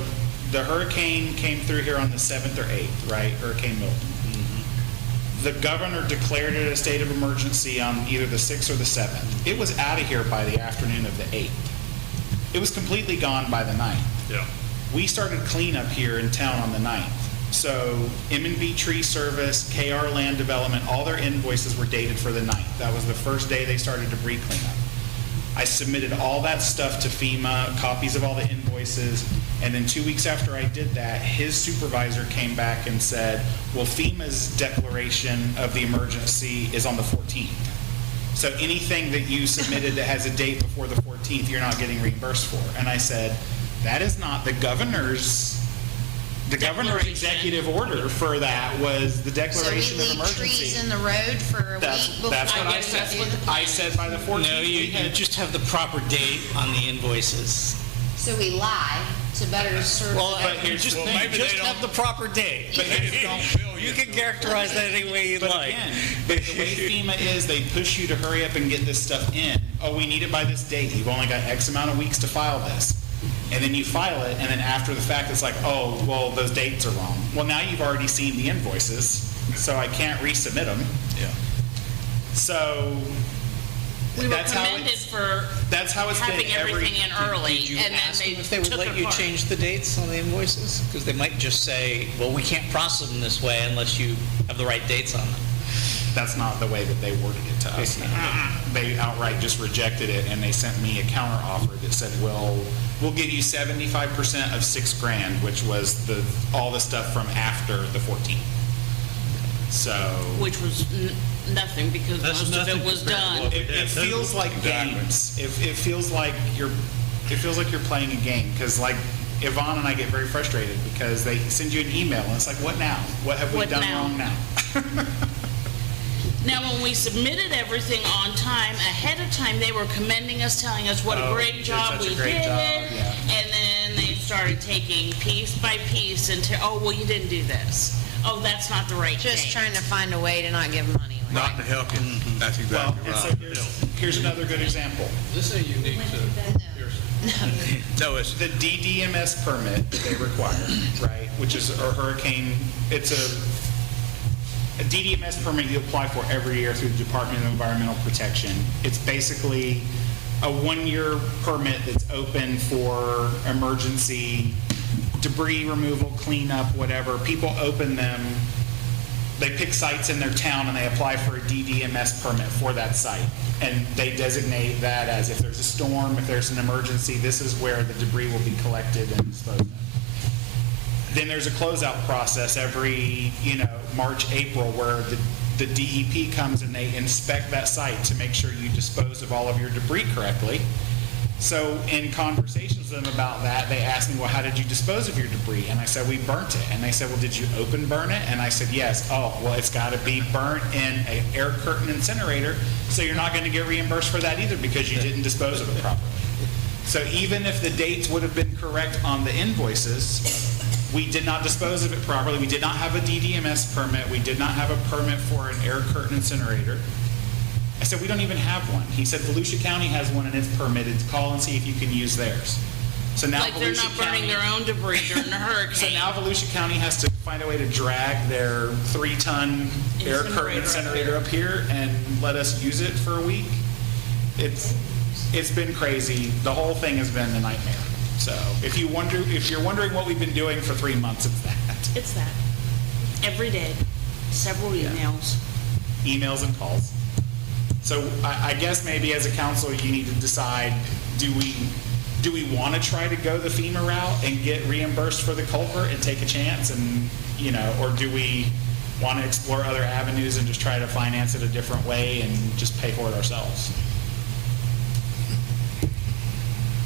the hurricane came through here on the 7th or 8th, right? Hurricane Milton. The governor declared it a state of emergency on either the 6th or the 7th. It was out of here by the afternoon of the 8th. It was completely gone by the 9th. Yeah. We started cleanup here in town on the 9th. So M&B Tree Service, KR Land Development, all their invoices were dated for the 9th. That was the first day they started debris cleanup. I submitted all that stuff to FEMA, copies of all the invoices, and then 2 weeks after I did that, his supervisor came back and said, well, FEMA's declaration of the emergency is on the 14th. So anything that you submitted that has a date before the 14th, you're not getting reimbursed for. And I said, that is not the governor's executive order for that was the declaration of So we leave emergency. trees in the road for a week before? That's what I guess said. that's what the plan I said by the 14th. No, you just have the proper date on the invoices. So we lie to better serve. Well, the government. just maybe they don't- have the proper date. But They just don't bill You can characterize that any way you'd But like. again, the way FEMA is, they push you to hurry up and get this stuff in. Oh, we need it by this date. You've only got X amount of weeks to file this. And then you file it, and then after the fact, it's like, oh, well, those dates are wrong. Well, now you've already seen the invoices, so I can't resubmit them. Yeah. So We were that's how commended it's, for that's how it's been having every. everything in early, Did you and then ask they them if they would took let it you apart. change the dates on the invoices? Because they might just say, well, we can't process them this way unless you have the right dates on them. That's not the way that they worded it to us. They outright just rejected it, and they sent me a counter offer that said, well, we'll give you 75% of $6 grand, which was all the stuff from after the 14th. So Which was nothing, because That's most of nothing it was compared to done. what- it feels like games. It feels like you're playing a game, because like Yvonne and I get very frustrated because they send you an email and it's like, what now? What have we What done now? wrong now? Now, when we submitted everything on time, ahead of time, they were commending us, telling us what a Oh, great you did job such a we great did. job, yeah. And then they started taking piece by piece and, oh, well, you didn't do this. Oh, that's not the right Just date. trying to find a way to not give money away. Not to help you. That's Well, exactly and so right. here's another good example. This ain't unique to Pierson. No, it's, The DDMS permit that they require, right, which is a hurricane, it's a DDMS permit you apply for every year through the Department of Environmental Protection. It's basically a one-year permit that's open for emergency debris removal, cleanup, whatever. People open them, they pick sites in their town and they apply for a DDMS permit for that site. And they designate that as if there's a storm, if there's an emergency, this is where the debris will be collected and disposed of. Then there's a closeout process every, March, April, where the DEP comes and they inspect that site to make sure you dispose of all of your debris correctly. So in conversations with them about that, they asked me, well, how did you dispose of your debris? And I said, we burnt it. And they said, well, did you open burn it? And I said, yes. Oh, well, it's got to be burnt in an air curtain incinerator, so you're not going to get reimbursed for that either because you didn't dispose of it properly. So even if the dates would have been correct on the invoices, we did not dispose of it properly. We did not have a DDMS permit. We did not have a permit for an air curtain incinerator. I said, we don't even have one. He said, Volusia County has one and it's permitted. Call and see if you can use theirs. So now Like they're Volusia not burning County- their own debris during a So hurricane. now Volusia County has to find a way to drag their 3-ton air curtain incinerator up here and let us use it for a week. It's been crazy. The whole thing has been a nightmare. So if you're wondering what we've been doing for 3 months, it's that. It's that. Every day, several emails. Emails and calls. So I guess maybe as a council, you need to decide, do we want to try to go the FEMA route and get reimbursed for the culvert and take a chance and, or do we want to explore other avenues and just try to finance it a different way and just pay for it ourselves?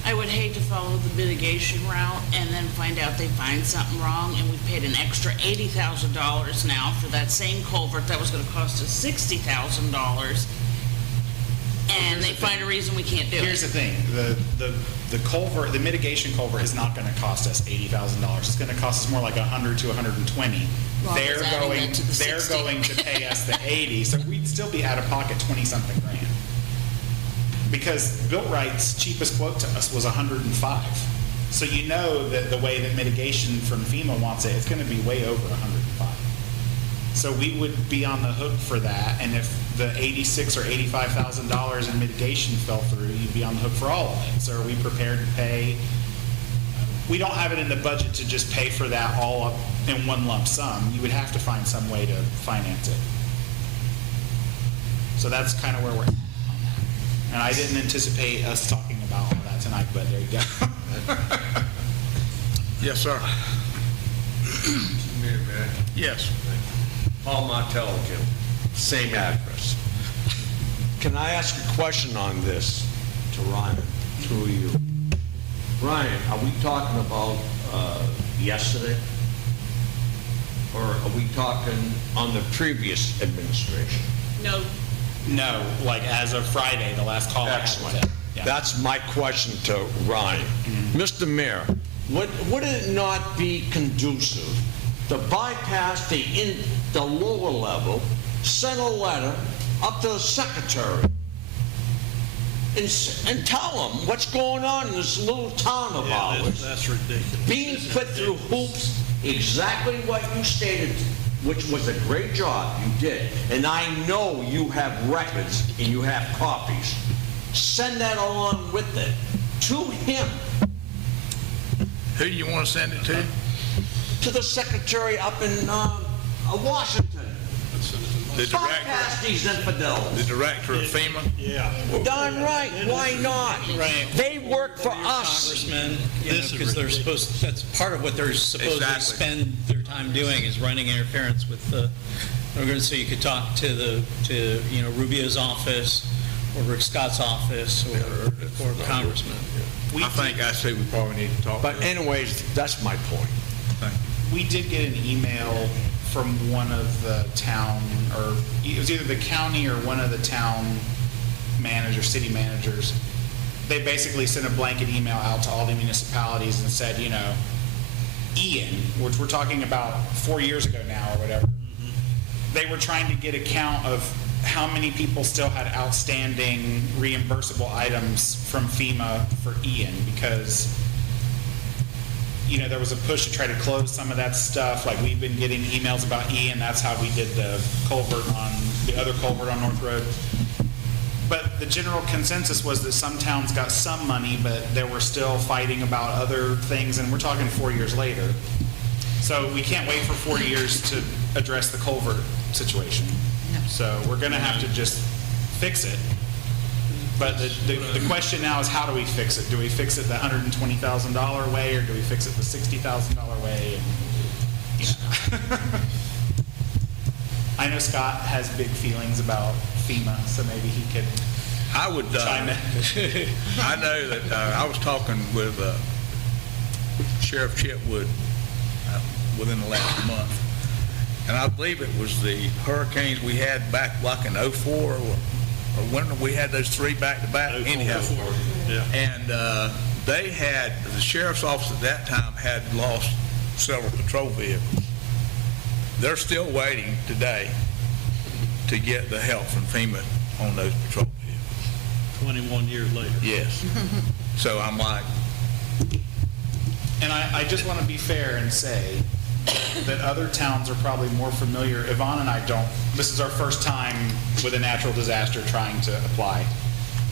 I would hate to follow the mitigation route and then find out they find something wrong and we paid an extra $80,000 now for that same culvert that was gonna cost us $60,000. And they find a reason we can't do Here's it. the thing, the culvert, the mitigation culvert is not going to cost us $80,000. It's going to cost us more like $100 to $120. Well, They're it's adding going, that to the they're 60. going to pay us the 80, so we'd still be out of pocket 20-something grand. Because Built Right's cheapest quote to us was $105. So you know that the way that mitigation from FEMA wants it, it's going to be way over $105. So we would be on the hook for that, and if the $86,000 or $85,000 in mitigation fell through, you'd be on the hook for all of it. So are we prepared to pay? We don't have it in the budget to just pay for that all up in one lump sum. You would have to find some way to finance it. So that's kind of where we're at on that. And I didn't anticipate us talking about all that tonight, but there you go. Yes, sir. Yes. Paul Martello, same address. Can I ask a question on this to Ryan, through you? Ryan, are we talking about yesterday? Or are we talking on the previous administration? No, No, like as of Friday, the last call I had was Excellent. it. Yeah. That's my question to Ryan. Mr. Mayor, would it not be conducive to bypass the lower level, send a letter up to the secretary and tell them what's going on in this little town of ours? That's ridiculous. Being put through hoops, exactly what you stated, which was a great job, you did. And I know you have records and you have copies. Send that along with it to him, Who do you want to send it to? to the secretary up in Washington. The Bypass director, these infidels. the director of FEMA? Yeah. Darn right, why not? Right. They work for us. Congressmen, This is because they're ridiculous. supposed, that's part of what they're supposed to Exactly. spend their time doing is running interference with the, so you could talk to Rubio's office, or Rick Scott's office, or Congressman. I think that's who we probably need to talk to. But anyways, that's my point. We did get an email from one of the town, or it was either the county or one of the town managers, city managers. They basically sent a blanket email out to all the municipalities and said, Ian, which we're talking about 4 years ago now or whatever, they were trying to get a count of how many people still had outstanding reimbursable items from FEMA for Ian, because there was a push to try to close some of that stuff. Like, we've been getting emails about Ian. That's how we did the other culvert on North Road. But the general consensus was that some towns got some money, but they were still fighting about other things, and we're talking 4 years later. So we can't wait for 4 years to address the culvert situation. So we're gonna have to just fix it. But the question now is, how do we fix it? Do we fix it the $120,000 way, or do we fix it the $60,000 way? I know Scott has big feelings about FEMA, so maybe he could I would, chime in. I know that I was talking with Sheriff Chitwood within the last month, and I believe it was the hurricanes we had back like in '04, or when we had those three back-to-back anyhow. Yeah. And they had, the sheriff's office at that time had lost several patrol vehicles. They're still waiting today to get the help from FEMA on those patrol vehicles. 21 years later. Yes. So I'm like, And I just want to be fair and say that other towns are probably more familiar. Yvonne and I don't, this is our first time with a natural disaster trying to apply.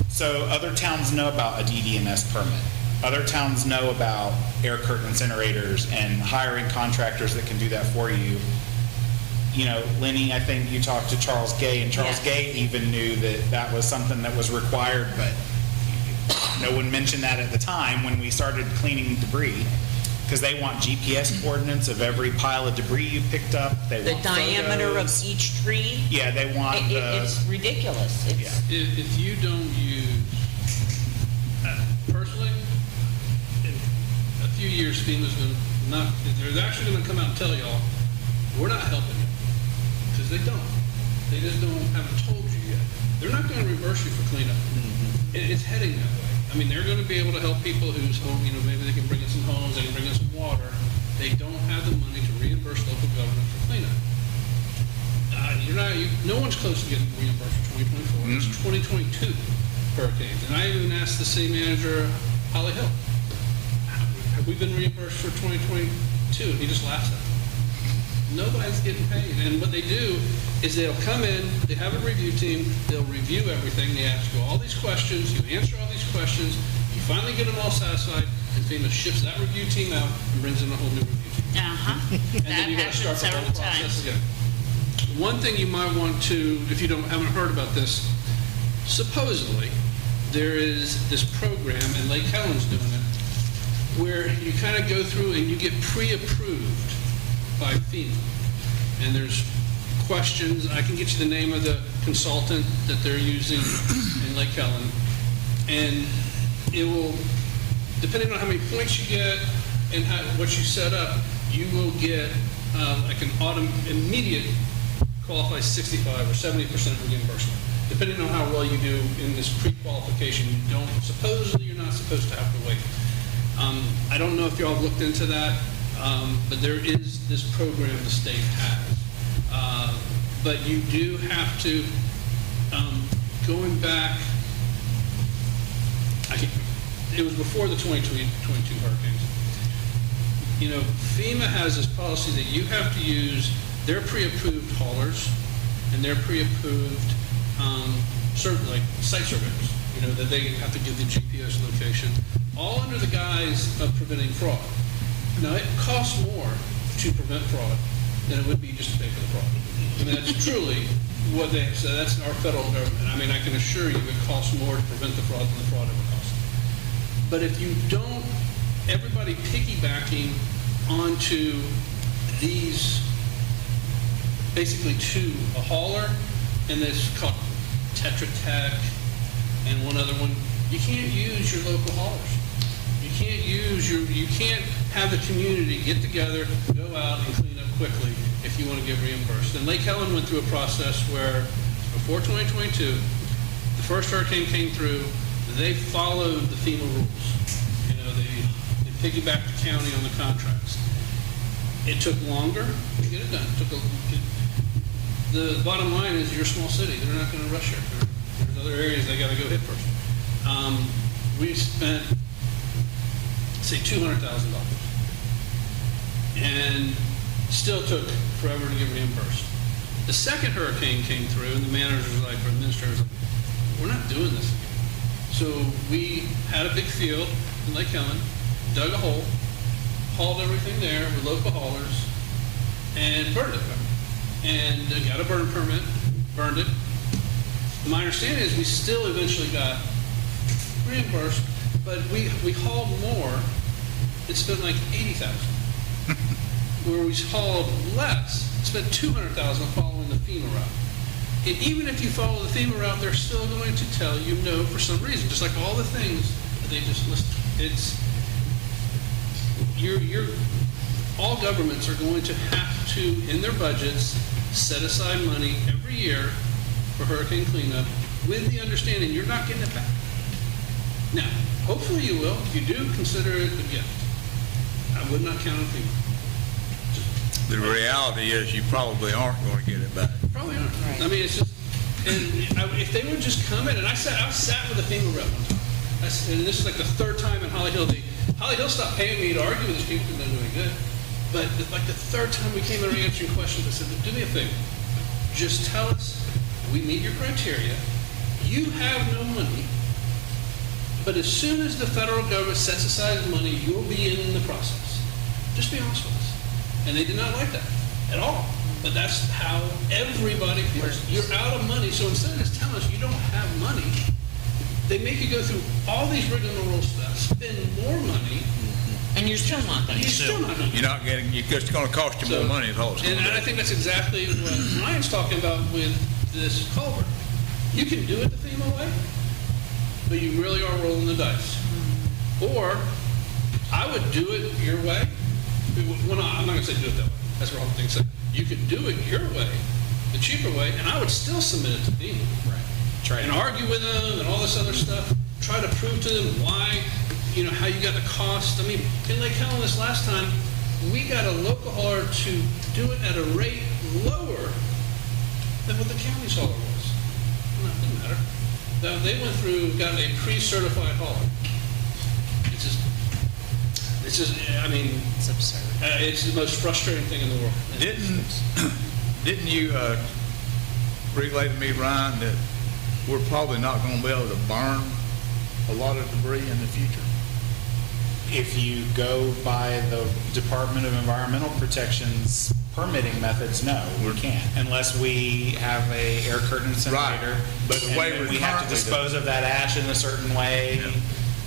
So other towns know about a DDNS permit. Other towns know about air curtain incinerators and hiring contractors that can do that for you. You know, Lenny, I think you talked to Charles Gay, and Charles Gay even knew that that was something that was required, but no one mentioned that at the time when we started cleaning debris, because they want GPS coordinates of every pile of debris you picked up. They The want diameter of photos. each tree, Yeah, they want it's ridiculous. It's, If you don't use, personally, in a few years, FEMA's going to not, they're actually going to come out and tell y'all, we're not helping you, because they don't. They just haven't told you yet. They're not going to reimburse you for cleanup. It's heading that way. I mean, they're going to be able to help people whose home, maybe they can bring in some homes, they can bring in some water. They don't have the money to reimburse local government for cleanup. No one's close to getting reimbursed for 2024. It's 2022 hurricanes. And I even asked the city manager, Holly Hill, have we been reimbursed for 2022? And he just laughs at me. Nobody's getting paid. And what they do is they'll come in, they have a review team, they'll review everything, they ask you all these questions, you answer all these questions, you finally get them all satisfied, and FEMA ships that review team out and brings in a whole new review team. And That then you gotta happened start the several whole process times. again. One thing you might want to, if you haven't heard about this, supposedly, there is this program, and Lake Helen's doing it, where you kind of go through and you get pre-approved by FEMA. And there's questions, I can get you the name of the consultant that they're using in Lake Helen. And it will, depending on how many points you get and what you set up, you will get like an immediate qualifies 65 or 70% reimbursement. Depending on how well you do in this pre-qualification, supposedly you're not supposed to have to wait. I don't know if y'all have looked into that, but there is this program the state has. But you do have to, going back, it was before the 2022 hurricanes. FEMA has this policy that you have to use their pre-approved haulers and their pre-approved like site surveyors, that they have to give the GPS location, all under the guise of preventing fraud. Now, it costs more to prevent fraud than it would be just to pay for the fraud. I mean, that's truly what they have said. That's our federal government. I mean, I can assure you it costs more to prevent the fraud than the fraud ever costs. But if you don't, everybody piggybacking onto these, basically a hauler and this called Tetra Tech and one other one, you can't use your local haulers. You can't have the community get together, go out and clean up quickly if you want to get reimbursed. And Lake Helen went through a process where before 2022, the first hurricane came through, they followed the FEMA rules. They piggybacked the county on the contracts. It took longer to get it done. The bottom line is you're a small city. They're not going to rush you. There's other areas they got to go hit first. We spent, say, $200,000. And still took forever to get reimbursed. The second hurricane came through, and the manager was like, or administrator was like, we're not doing this again. So we had a big field in Lake Helen, dug a hole, hauled everything there with local haulers, and burned it. And got a burn permit, burned it. My understanding is we still eventually got reimbursed, but we hauled more. It spent like $80,000. Where we hauled less, spent $200,000 following the FEMA route. And even if you follow the FEMA route, they're still going to tell you no for some reason, just like all the things that they just listed. All governments are going to have to, in their budgets, set aside money every year for hurricane cleanup with the understanding you're not getting it back. Now, hopefully you will. If you do, consider it a gift. I would not count on FEMA. the reality is you probably aren't going to get it back. Probably aren't. I mean, it's just, if they would just come in, and I sat with a FEMA rep one time. And this is like the third time in Holly Hill. Holly Hill stopped paying me to argue with these people because they're doing good. But like the third time we came in answering questions, I said, do me a favor. Just tell us we meet your criteria. You have no money. But as soon as the federal government sets aside money, you'll be in the process. Just be honest with us. And they did not like that at all. But that's how everybody feels. You're out of money. So instead of just telling us you don't have money, they make you go through all these rigmarole stuff, spend more money. And you're still not going to. You're not getting, it's going to cost you more money is all it's going to And do. I think that's exactly what Ryan's talking about with this culvert. You can do it the FEMA way, but you really are rolling the dice. Or I would do it your way. Well, no, I'm not going to say do it that way. That's the wrong thing to say. You could do it your way, the cheaper way, and I would still submit it to FEMA. And argue with them and all this other stuff. Try to prove to them why, how you got the cost. I mean, in Lake Helen this last time, we got a local hauler to do it at a rate lower than what the county's hauler was. No, it didn't matter. Now, they went through, got a pre-certified hauler. It's just, I mean, it's absurd. It's the most frustrating thing in the world. Didn't you relay to me, Ryan, that we're probably not going to be able to burn a lot of debris in the future? If you go by the Department of Environmental Protection's permitting methods, no, we can't, unless we have a air curtain incinerator. Right. But the way and we we have to currently dispose of that ash in a certain way.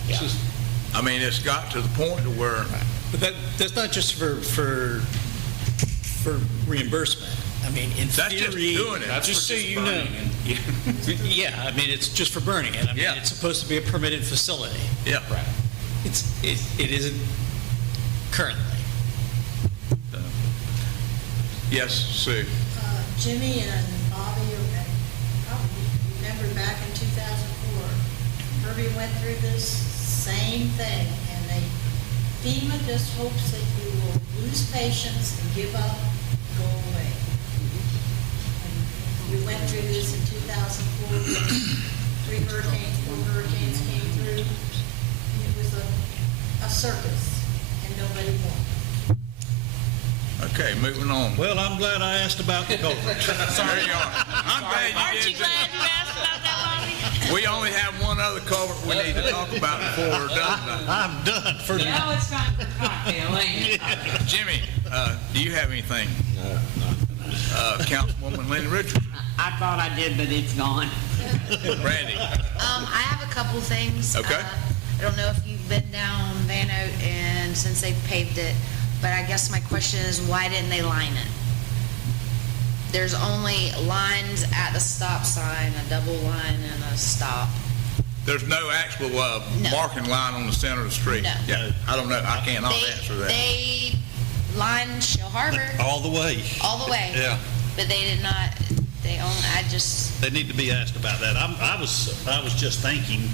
Yeah. I mean, it's got to the point to where, But that's not just for reimbursement. I mean, in that's theory, just doing it. That's just for so you know. burning and- Yeah, I mean, it's just for burning it. I mean, Yeah. it's supposed to be a permitted facility. yeah. Right. It isn't currently. Yes, Sue. Jimmy and Bobby, probably remember back in 2004, Herbie went through this same thing, and FEMA just hopes that you will lose patience and give up, go away. And we went through this in 2004, when 4 hurricanes came through. It was a circus, and nobody won. Okay, moving on. Well, I'm glad I asked about the culvert. There you are. I'm glad you Aren't did you glad you asked about that, Bobby? We only have one other culvert we need to talk about before we're done. I'm done for the Now it's time for cocktail, ain't it? Jimmy, do you have anything? Councilwoman Lynn Richardson. I thought I did, but it's gone. Brandy. I have a couple things. Okay. I don't know if you've been down Van Oat and since they've paved it, but I guess my question is, why didn't they line it? There's only lines at the stop sign, a double line and a stop. There's no actual marking line on the center of the street. No. Yeah, I don't know. I cannot answer that. They lined Shell Harbor all the way. all the way. Yeah. But they did not, They need to be asked about that. I was just thinking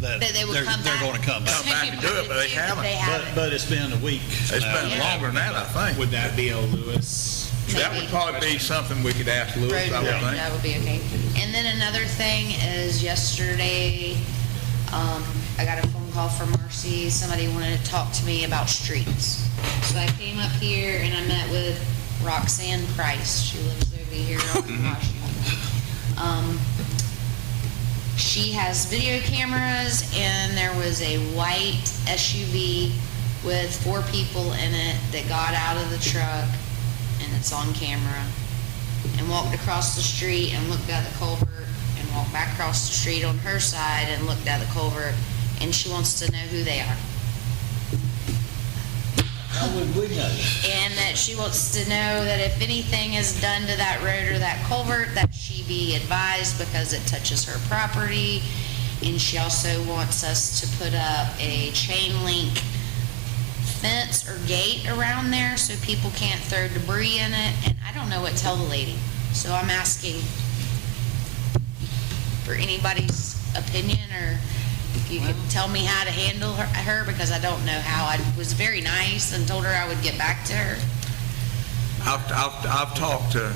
that That they would they're come back. going to come Come back. back and do it, but they haven't. But it's been a week. It's now. been longer than that, I think. Would that be a Lewis? That would probably be something we could ask Lewis, I would think. That would be okay. And then another thing is yesterday, I got a phone call from Marcy. Somebody wanted to talk to me about streets. So I came up here and I met with Roxanne Price. She lives over here on Washington. She has video cameras, and there was a white SUV with 4 people in it that got out of the truck, and it's on camera, and walked across the street and looked at the culvert, and walked back across the street on her side and looked at the culvert, and she wants to know who they are. How would we know? And that she wants to know that if anything is done to that road or that culvert, that she be advised because it touches her property. And she also wants us to put up a chain link fence or gate around there so people can't throw debris in it. And I don't know what to tell the lady. So I'm asking for anybody's opinion, or if you could tell me how to handle her, because I don't know how. I was very nice and told her I would get back to her. I've talked to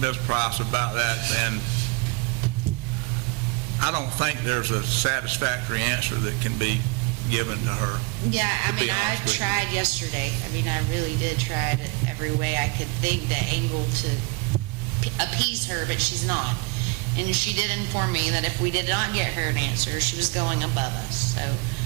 Ms. Price about that, and I don't think there's a satisfactory answer that can be given to her. Yeah, I To be mean, I honest with you. tried yesterday. I mean, I really did try it every way I could think, the angle to appease her, but she's not. And she did inform me that if we did not get her an answer, she was going above us, so.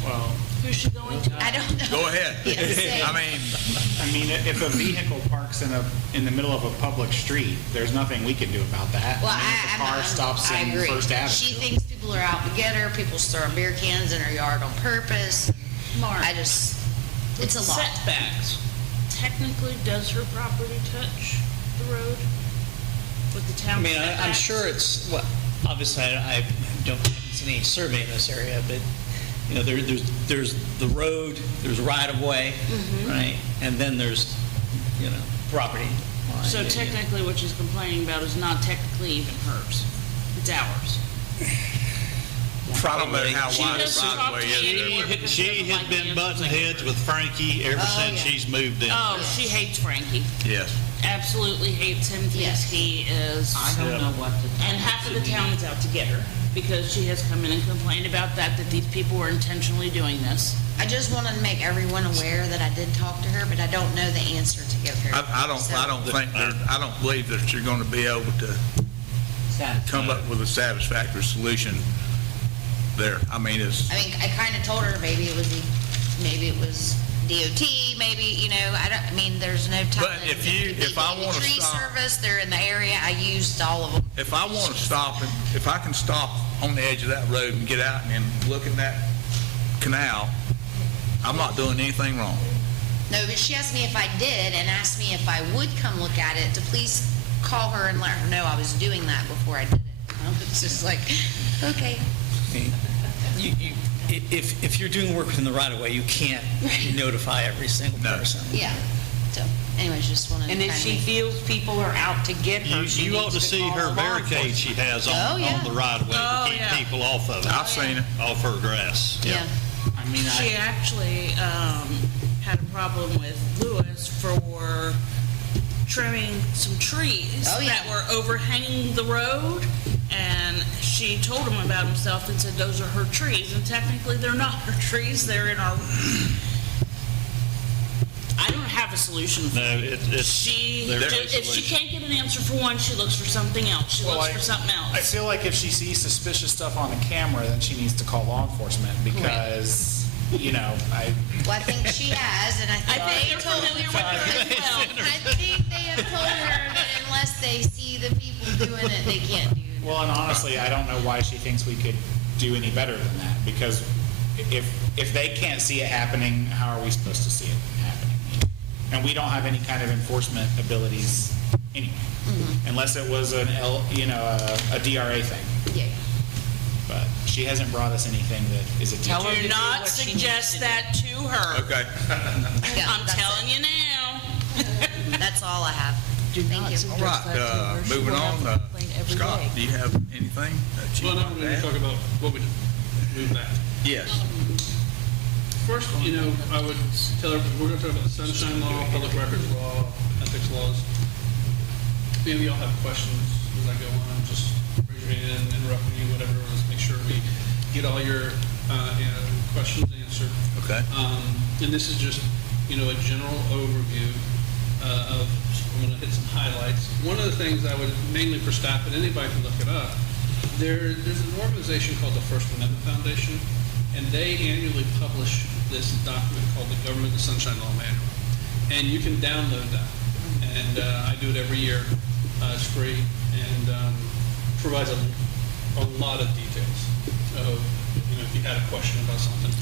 Well, Who's she going to? I don't know. Go ahead. Yeah, same. I mean, if a vehicle parks in the middle of a public street, there's nothing we can do about that. Well, I mean, if a car stops I in agree. First Avenue. She thinks people are out to get her, people's throwing beer cans in her yard on purpose. Mark. It's a lot. Setbacks. Technically, does her property touch the road with the I town mean, setbacks? I'm sure it's, well, obviously, I haven't seen any survey in this area, but, you know, there's the road, there's right-of-way, right? And then there's, you know, property line. So technically, what she's complaining about is not technically even hers. It's ours. probably how She wide doesn't the talk right of way to is me there. anymore. She has been butting heads with Frankie ever Oh, since yeah. she's moved in. Oh, she hates Frankie. Yes. Absolutely hates him, thinks Yes. he is. I don't know what to. And half of the town is out to get her because she has come in and complained about that these people were intentionally doing this. I just wanted to make everyone aware that I did talk to her, but I don't know the answer to give her. I don't believe that you're gonna be able to come up with a satisfactory solution there. I mean, I kind of told her maybe it was DOT, maybe, you know, I mean, there's no time. But if I wanna Tree stop- service, they're in the area, I used all of them. if I want to stop, and if I can stop on the edge of that road and get out and look in that canal, I'm not doing anything wrong. No, but she asked me if I did and asked me if I would come look at it, to please call her and let her know I was doing that before I did it. I was just like, okay. If you're doing work within the right-of-way, you can't notify every single No. person. Yeah. So anyways, just wanted to And if kind she of. feels people are out to get her, she You ought needs to see call her law barricade she enforcement. has Oh, yeah. on the right of way Oh, to keep yeah. people off of it, I've seen it. off her grass. Yeah. I mean, She actually had a problem with Lewis for trimming some trees Oh, yeah. that were overhanging the road, and she told him about himself and said those are her trees, and technically they're not her trees, they're in our... I don't have a solution for No, it. it's. She, there's no if she solution. can't get an answer for one, she looks for something else. She looks for something I else. feel like if she sees suspicious stuff on the camera, then she needs to call law enforcement because, you know, Well, I think she has, and I I think think they're they told familiar with her as well. I think they have told her that unless they see the people doing it, they can't do it. well, and honestly, I don't know why she thinks we could do any better than that because if they can't see it happening, how are we supposed to see it happening? And we don't have any kind of enforcement abilities anyway, unless it was a DRA thing. Yeah. But she hasn't brought us anything that is a Tell her to Do do not what she needs suggest to do. that to her. Okay. Yeah, I'm that's telling it. you now. That's all I have. Thank you. All right, moving on. Scott, do you have anything that you Well, no, want we're to going to add? talk about what we moved back. Yes. First, I would tell everybody, we're going to talk about the sunshine law, public records law, ethics laws. Maybe y'all have questions as I go on, just raise your hand, interrupt me, whatever. Let's make sure we get all your questions answered. Okay. And this is just, a general overview of, I'm going to hit some highlights. One of the things I would, mainly for staff, but anybody can look it up, there's an organization called the First Amendment Foundation, and they annually publish this document called the Government of the Sunshine Law Manual. And you can download that. And I do it every year. It's free and provides a lot of details. So, if you had a question about something.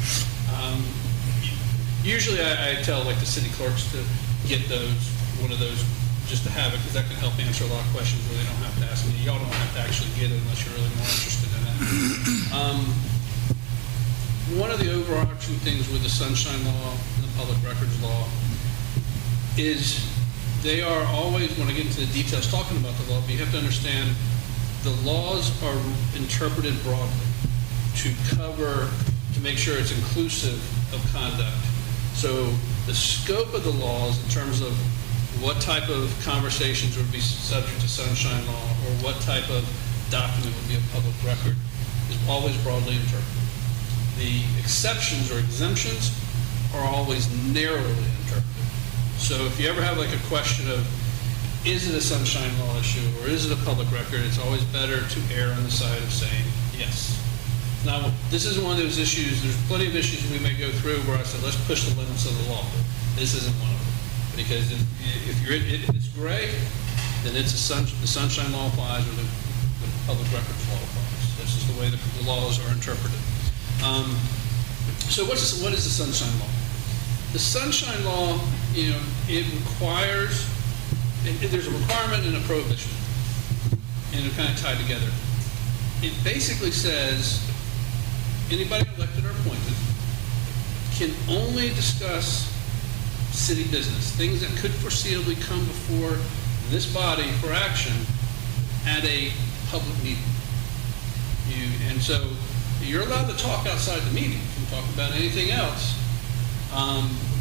Usually I tell the city clerks to get one of those, just to have it, because that can help answer a lot of questions where they don't have to ask me. Y'all don't have to actually get it unless you're really more interested in it. One of the overarching things with the Sunshine Law and the Public Records Law is they are always, when I get into the details talking about the law, but you have to understand the laws are interpreted broadly to make sure it's inclusive of conduct. So the scope of the laws in terms of what type of conversations would be subject to sunshine law, or what type of document would be a public record, is always broadly interpreted. The exceptions or exemptions are always narrowly interpreted. So if you ever have like a question of, is it a sunshine law issue or is it a public record, it's always better to err on the side of saying yes. Now, this isn't one of those issues, there's plenty of issues we may go through where I said, let's push the limits of the law. This isn't one of them. Because if it's gray, then it's the sunshine law applies or the public records law applies. This is the way the laws are interpreted. So what is the sunshine law? The sunshine law, it requires, there's a requirement and a prohibition, and they're kind of tied together. It basically says anybody elected or appointed can only discuss city business, things that could foreseeably come before this body for action at a public meeting. And so you're allowed to talk outside the meeting. You can talk about anything else.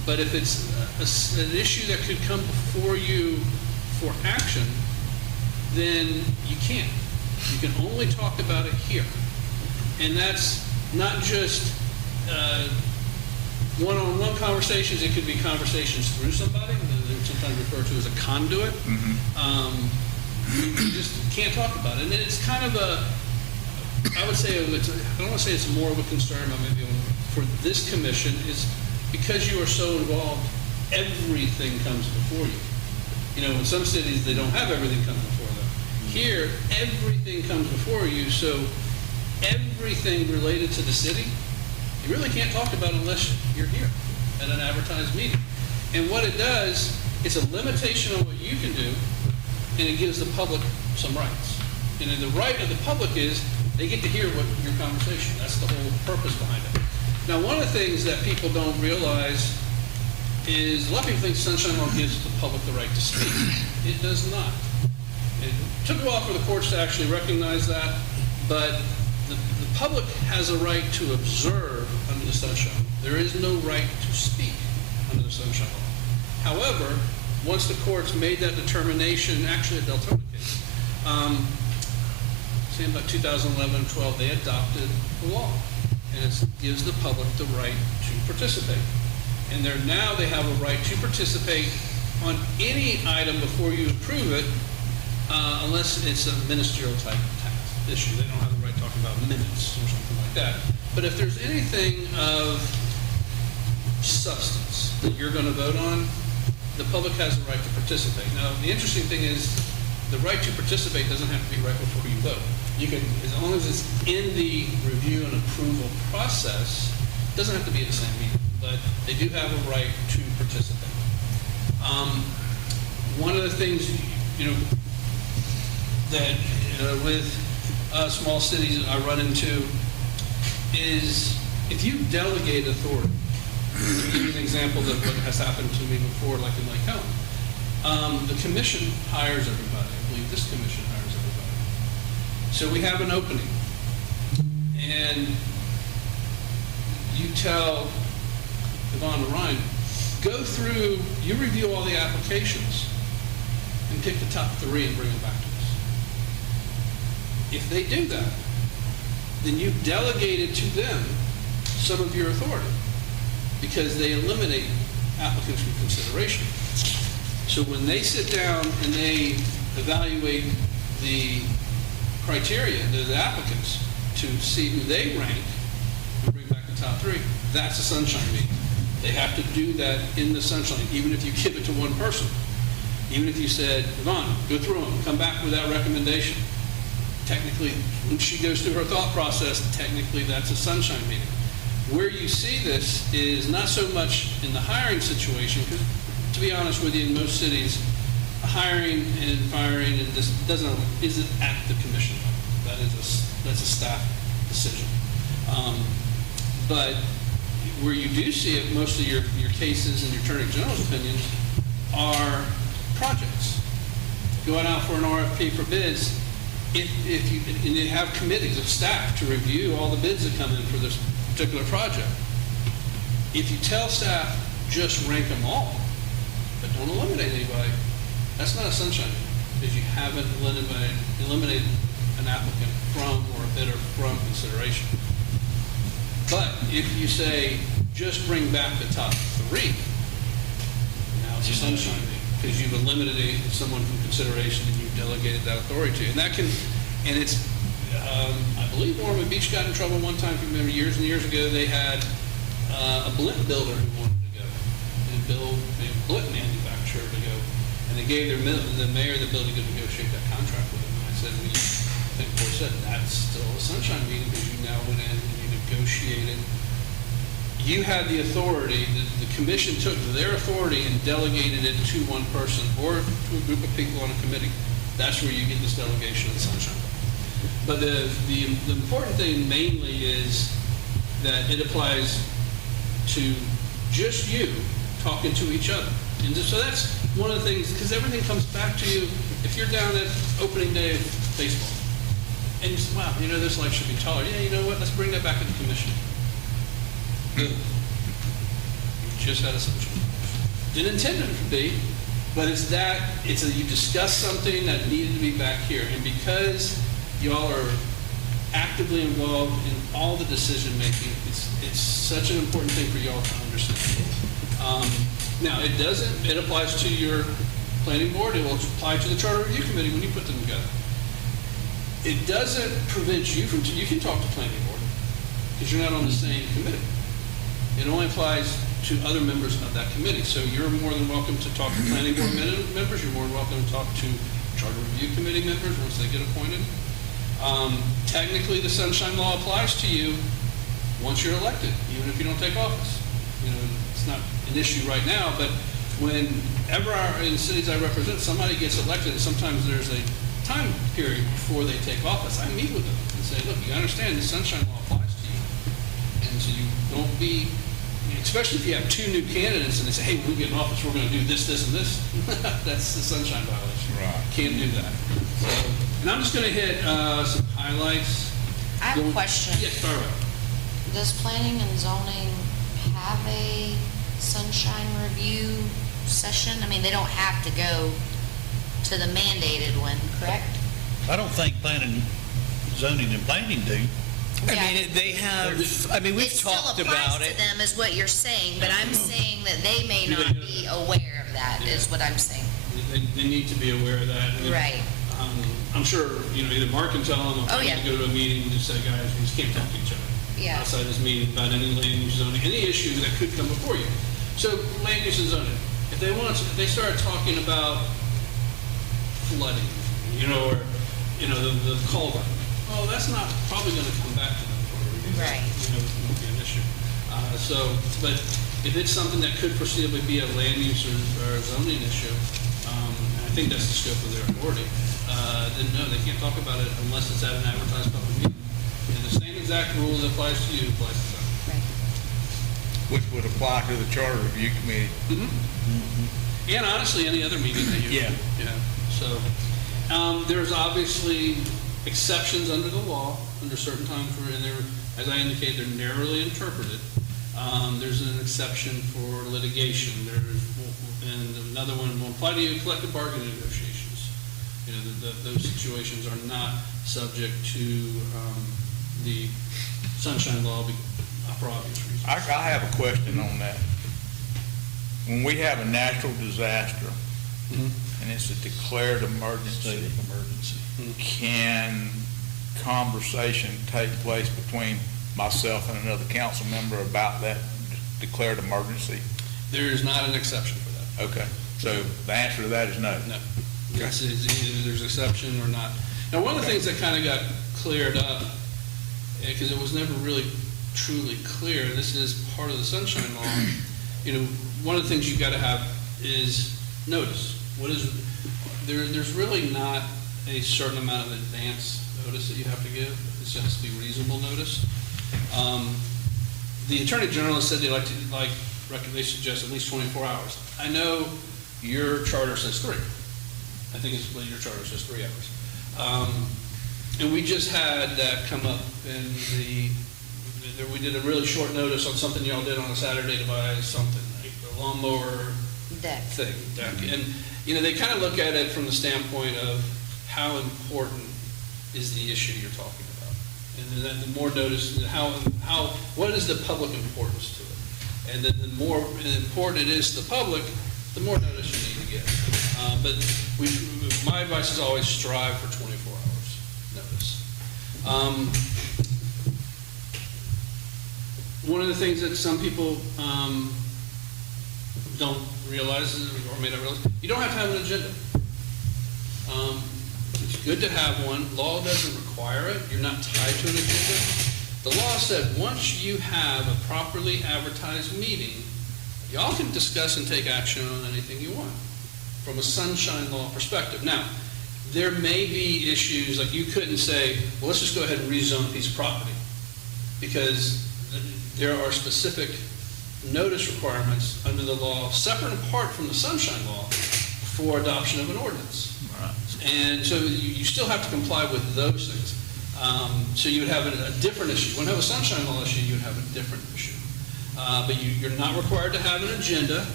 But if it's an issue that could come before you for action, then you can't. You can only talk about it here. And that's not just one-on-one conversations. It could be conversations through somebody. They're sometimes referred to as a conduit. You just can't talk about it. And it's kind of I would say, I don't want to say it's more of a concern, maybe for this commission, is because you are so involved, everything comes before you. In some cities, they don't have everything come before them. Here, everything comes before you, so everything related to the city, you really can't talk about unless you're here at an advertised meeting. And what it does, it's a limitation on what you can do, and it gives the public some rights. And then the right of the public is they get to hear what your conversation. That's the whole purpose behind it. Now, one of the things that people don't realize is a lot of people think sunshine law gives the public the right to speak. It does not. It took a while for the courts to actually recognize that, but the public has a right to observe under the sunshine law. There is no right to speak under the sunshine law. However, once the courts made that determination, actually a Deltona case, say about 2011-12, they adopted the law, and it gives the public the right to participate. And now they have a right to participate on any item before you approve it, unless it's a ministerial type task issue. They don't have the right to talk about minutes or something like that. But if there's anything of substance that you're going to vote on, the public has the right to participate. Now, the interesting thing is the right to participate doesn't have to be right before you vote. You can, as long as it's in the review and approval process, it doesn't have to be at the same meeting, but they do have a right to participate. One of the things, that with small cities I run into is if you delegate authority. I'll give you an example of what has happened to me before, like in Lake Helen. The commission hires everybody. I believe this commission hires everybody. So we have an opening, and you tell Yvonne or Ryan, go through, you review all the applications and pick the top 3 and bring them back to us. If they do that, then you've delegated to them some of your authority, because they eliminate applicants from consideration. So when they sit down and they evaluate the criteria, the applicants, to see who they rank and bring back the top 3, that's a sunshine meeting. They have to do that in the sunshine, even if you give it to one person. Even if you said, Yvonne, go through them, come back with that recommendation. Technically, when she goes through her thought process, technically that's a sunshine meeting. Where you see this is not so much in the hiring situation, because to be honest with you, in most cities, hiring and firing and this isn't at the commission level. That's a staff decision. But where you do see it, most of your cases and your Attorney General's opinions are projects. Going out for an RFP for bids, if you have committees of staff to review all the bids that come in for this particular project. If you tell staff, just rank them all, but don't eliminate anybody, That's not a sunshine meeting, because you haven't eliminated an applicant from or a bidder from consideration. But if you say, just bring back the top three, now it's a sunshine meeting, because you've eliminated someone from consideration and you've delegated that authority to. And that can, and it's, I believe Ormond Beach got in trouble one time, if you remember, years and years ago, they had a blimp builder who wanted to go and build a blimp manufacturer to go. And they gave the mayor the ability to negotiate that contract with him. And I said, well, I think Boy said, that's still a sunshine meeting, because you now went in and you negotiated. You had the authority, the commission took their authority and delegated it to one person or to a group of people on a committee. That's where you get this delegation of the sunshine law. But the important thing mainly is that it applies to just you talking to each other. And so that's one of the things, because everything comes back to you. If you're down at opening day of baseball, and you say, wow, you know, this life should be taller. Yeah, you know what? Let's bring that back to the commission. You just had a social. Didn't intend it to be, but it's you discussed something that needed to be back here. And because y'all are actively involved in all the decision making, it's such an important thing for y'all to understand. Now, it applies to your planning board. It will apply to the charter review committee when you put them together. It doesn't prevent you from, you can talk to planning board because you're not on the same committee. It only applies to other members of that committee. So you're more than welcome to talk to planning board members. You're more than welcome to talk to charter review committee members once they get appointed. Technically, the sunshine law applies to you once you're elected, even if you don't take office. You know, it's not an issue right now, but whenever in the cities I represent, somebody gets elected, and sometimes there's a time period before they take office, I meet with them and say, look, you understand the sunshine law applies to you. And so you don't be, especially if you have two new candidates and they say, hey, when we get in office, we're going to do this, this, and this. That's the sunshine violation. Right. Can't do that. So, and I'm just going to hit some highlights. I have a question. Yes, fire away. Does planning and zoning have a sunshine review session? I mean, they don't have to go to the mandated one, correct? I don't think planning, zoning and planning do. I mean, they have, I mean, we've talked about It still applies it. to them is what you're saying, but I'm saying that they may not be aware of that, is what I'm saying. They need to be aware of that. And, Right. I'm sure, you know, either Mark can tell them, or Oh, yeah. to go to a meeting and just say, guys, we just can't talk to each other. Yeah. Outside this meeting about any land use zoning, any issue that could come before you. So land use and zoning, if they start talking about flooding, you know, or, you know, the culvert, well, that's not probably going to come back to them for a reason. Right. You know, it won't be an issue. But if it's something that could foreseeably be a land use or zoning issue, and I think that's the scope of their authority, then no, they can't talk about it unless it's at an advertised public meeting. And the same exact rule that applies to you applies to them. Right. Which would apply to the charter review committee. And honestly, any other meeting that you. Yeah. Yeah. So, there's obviously exceptions under the law, under certain times, and they're, as I indicated, they're narrowly interpreted. There's an exception for litigation. And another one will apply to you, collective bargaining negotiations. You know, those situations are not subject to the sunshine law for obvious reasons. I have a question on that. When we have a natural disaster, and it's a declared emergency, can conversation take place between myself and another council member about that declared emergency? There is not an exception for that. Okay, so the answer to that is no. No. It's either there's an exception or not. Now, one of the things that kind of got cleared up, because it was never really truly clear, and this is part of the sunshine law, you know, one of the things you've got to have is notice. There's really not a certain amount of advance notice that you have to give. It has to be reasonable notice. The Attorney General has said they suggest at least 24 hours. I know your charter says 3. I think your charter says 3 hours. And we just had that come up in we did a really short notice on something y'all did on a Saturday to buy something, like a lawnmower Deck. thing, deck. And, you know, they kind of look at it from the standpoint of how important is the issue you're talking about. And then the more notice, what is the public importance to it? And then the more important it is to the public, the more notice you need to get. But my advice is always strive for 24 hours notice. One of the things that some people don't realize, or may not realize, you don't have to have an agenda. It's good to have one. Law doesn't require it. You're not tied to an agenda. The law said once you have a properly advertised meeting, y'all can discuss and take action on anything you want from a sunshine law perspective. Now, there may be issues, like you couldn't say, well, let's just go ahead and rezone a piece of property, because there are specific notice requirements under the law, separate and apart from the sunshine law, for adoption of an ordinance. And so you still have to comply with those things. So you would have a different issue. You wouldn't have a sunshine law issue, you would have a different issue. But you're not required to have an agenda.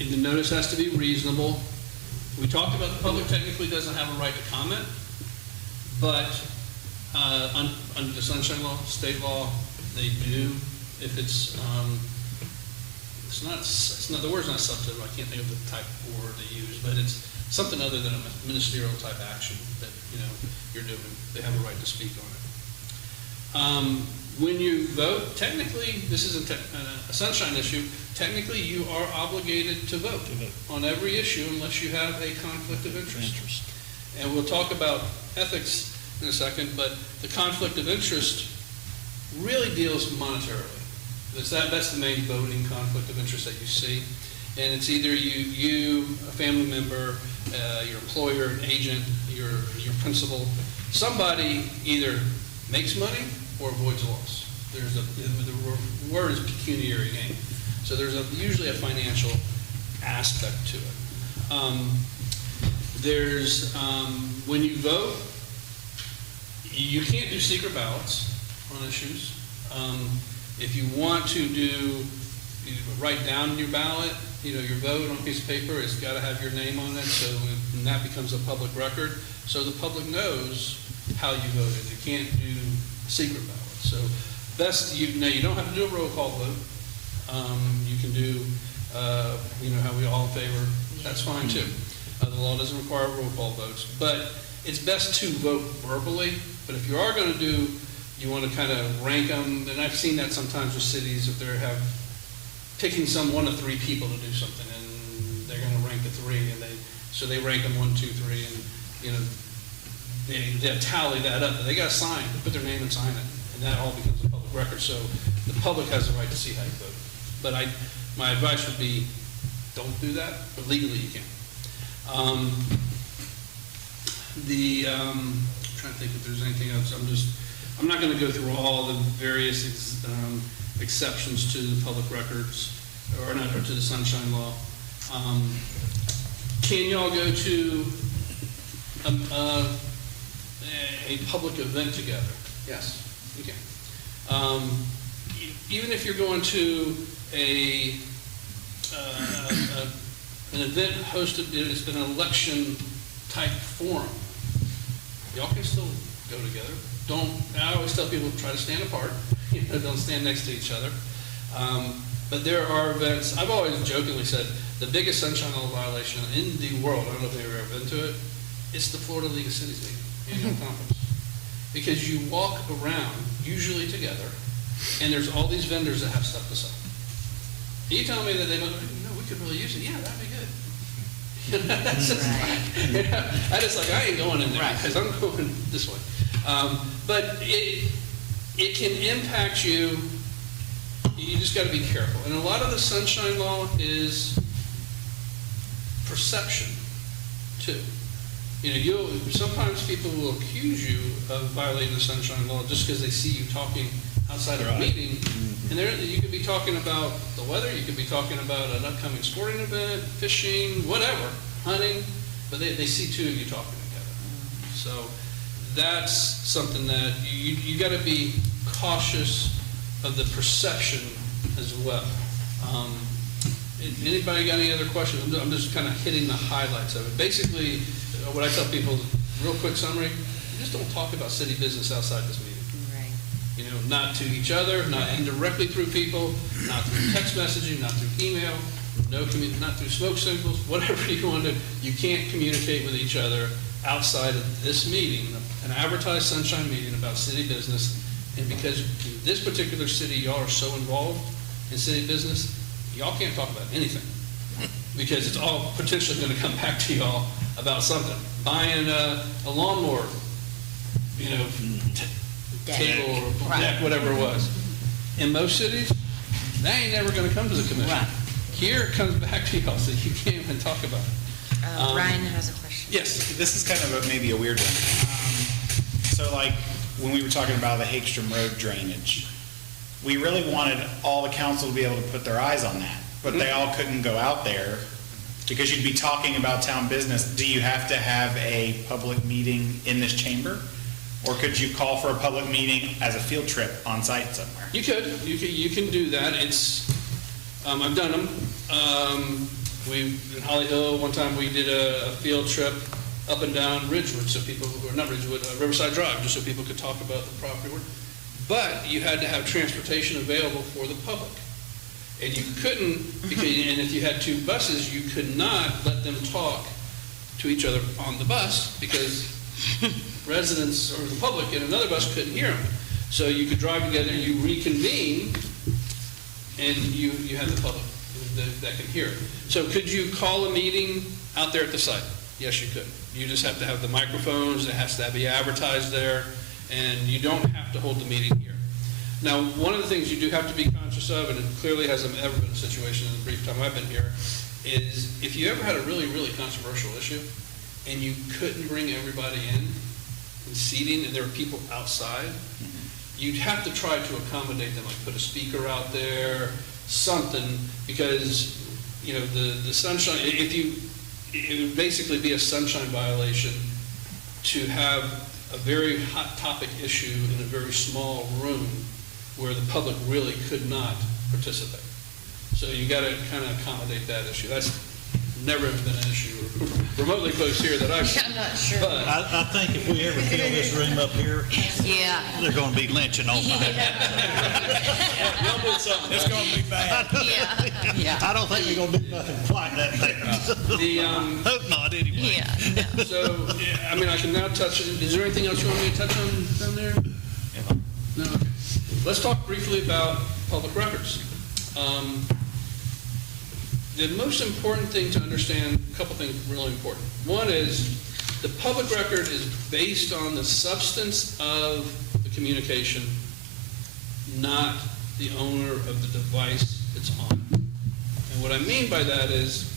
And the notice has to be reasonable. We talked about the public technically doesn't have a right to comment, but under the sunshine law, state law, they do. If it's not, the word's not substantive, I can't think of the type of word they use, but it's something other than a ministerial type action that, you're doing. They have a right to speak on it. When you vote, technically, this isn't a sunshine issue, technically you are obligated to vote on every issue unless you have a conflict of interest. And we'll talk about ethics in a second, but the conflict of interest really deals monetarily. That's the main voting conflict of interest that you see. And it's either you, a family member, your employer, an agent, your principal, somebody either makes money or avoids loss. The word is pecuniary gain. So there's usually a financial aspect to it. When you vote, you can't do secret ballots on issues. If you want to write down your ballot, your vote on a piece of paper, it's got to have your name on it, and that becomes a public record, so the public knows how you voted. You can't do secret ballots. So now you don't have to do a roll call vote. You can do, how we all in favor, that's fine too. The law doesn't require roll call votes, but it's best to vote verbally, but if you are going to do, you want to kind of rank them, and I've seen that sometimes with cities, if they're picking one of three people to do something, and they're going to rank the three, and they rank them 1, 2, 3, and they tally that up, and they got to sign, put their name and sign it, and that all becomes a public record. So the public has the right to see how you vote. But my advice would be, don't do that, but legally you can. I'm trying to think if there's anything else. I'm not going to go through all the various exceptions to the public records, or to the sunshine law. Can y'all go to a public event together? Yes, you can. Even if you're going to an event hosted, it's an election type forum, y'all can still go together. I always tell people, try to stand apart, don't stand next to each other. But there are events, I've always jokingly said, the biggest sunshine law violation in the world, I don't know if they've ever been to it, it's the Florida League of Cities meeting, annual conference. Because you walk around, usually together, and there's all these vendors that have stuff to sell. And you tell me that they don't, we could really use it, yeah, that'd be good. That's just that is like, I ain't going in there, because I'm going this way. But it can impact you. You just got to be careful. And a lot of the sunshine law is perception, too. Sometimes people will accuse you of violating the sunshine law just because they see you talking outside of a meeting. And you could be talking about the weather, you could be talking about an upcoming sporting event, fishing, whatever, hunting, but they see two of you talking together. So that's something that you got to be cautious of the perception as well. Anybody got any other questions? I'm just kind of hitting the highlights of it. Basically, what I tell people, real quick summary, just don't talk about city business outside this meeting. Right. You know, not to each other, not indirectly through people, not through text messaging, not through email, not through smoke signals, whatever you want to do. You can't communicate with each other outside of this meeting, an advertised sunshine meeting about city business. And because in this particular city, y'all are so involved in city business, y'all can't talk about anything. Because it's all potentially going to come back to y'all about something. Buying a lawnmower, you know, table or deck, whatever it was. In most cities, that ain't never going to come to the commission. Right. Here it comes back to y'all, so you can't even talk about it. Ryan has a question. Yes. This is kind of maybe a weird one. So like, when we were talking about the Hagstrom Road drainage, we really wanted all the council to be able to put their eyes on that, but they all couldn't go out there because you'd be talking about town business. Do you have to have a public meeting in this chamber? Or could you call for a public meeting as a field trip on site somewhere? You could. You can do that. It's, I've done them. In Holly Hill, one time we did a field trip up and down Ridgewood, so people, or not Ridgewood, Riverside Drive, just so people could talk about the property work. But you had to have transportation available for the public. And you couldn't, and if you had two buses, you could not let them talk to each other on the bus because residents or the public in another bus couldn't hear them. So you could drive together, you reconvene, and you had the public that could hear it. So could you call a meeting out there at the site? Yes, you could. You just have to have the microphones, it has to be advertised there, and you don't have to hold the meeting here. Now, one of the things you do have to be conscious of, and it clearly hasn't ever been a situation in the brief time I've been here, is if you ever had a really, really controversial issue, and you couldn't bring everybody in seating, and there were people outside, you'd have to try to accommodate them, like put a speaker out there, something, because, you know, the sunshine, it would basically be a sunshine violation to have a very hot topic issue in a very small room where the public really could not participate. So you got to kind of accommodate that issue. That's never been an issue remotely close here that I've seen. I'm not sure. But I think if we ever fill this room up here, Yeah. they're gonna be lynching on my It's going to be bad. Yeah. I don't think we're gonna do nothing quite that bad. Hope not, anyway. Yeah. So, yeah, I mean, I can now touch, is there anything else you want me to touch on down there? No, okay. Let's talk briefly about public records. The most important thing to understand, a couple things really important. One is the public record is based on the substance of the communication, not the owner of the device it's on. And what I mean by that is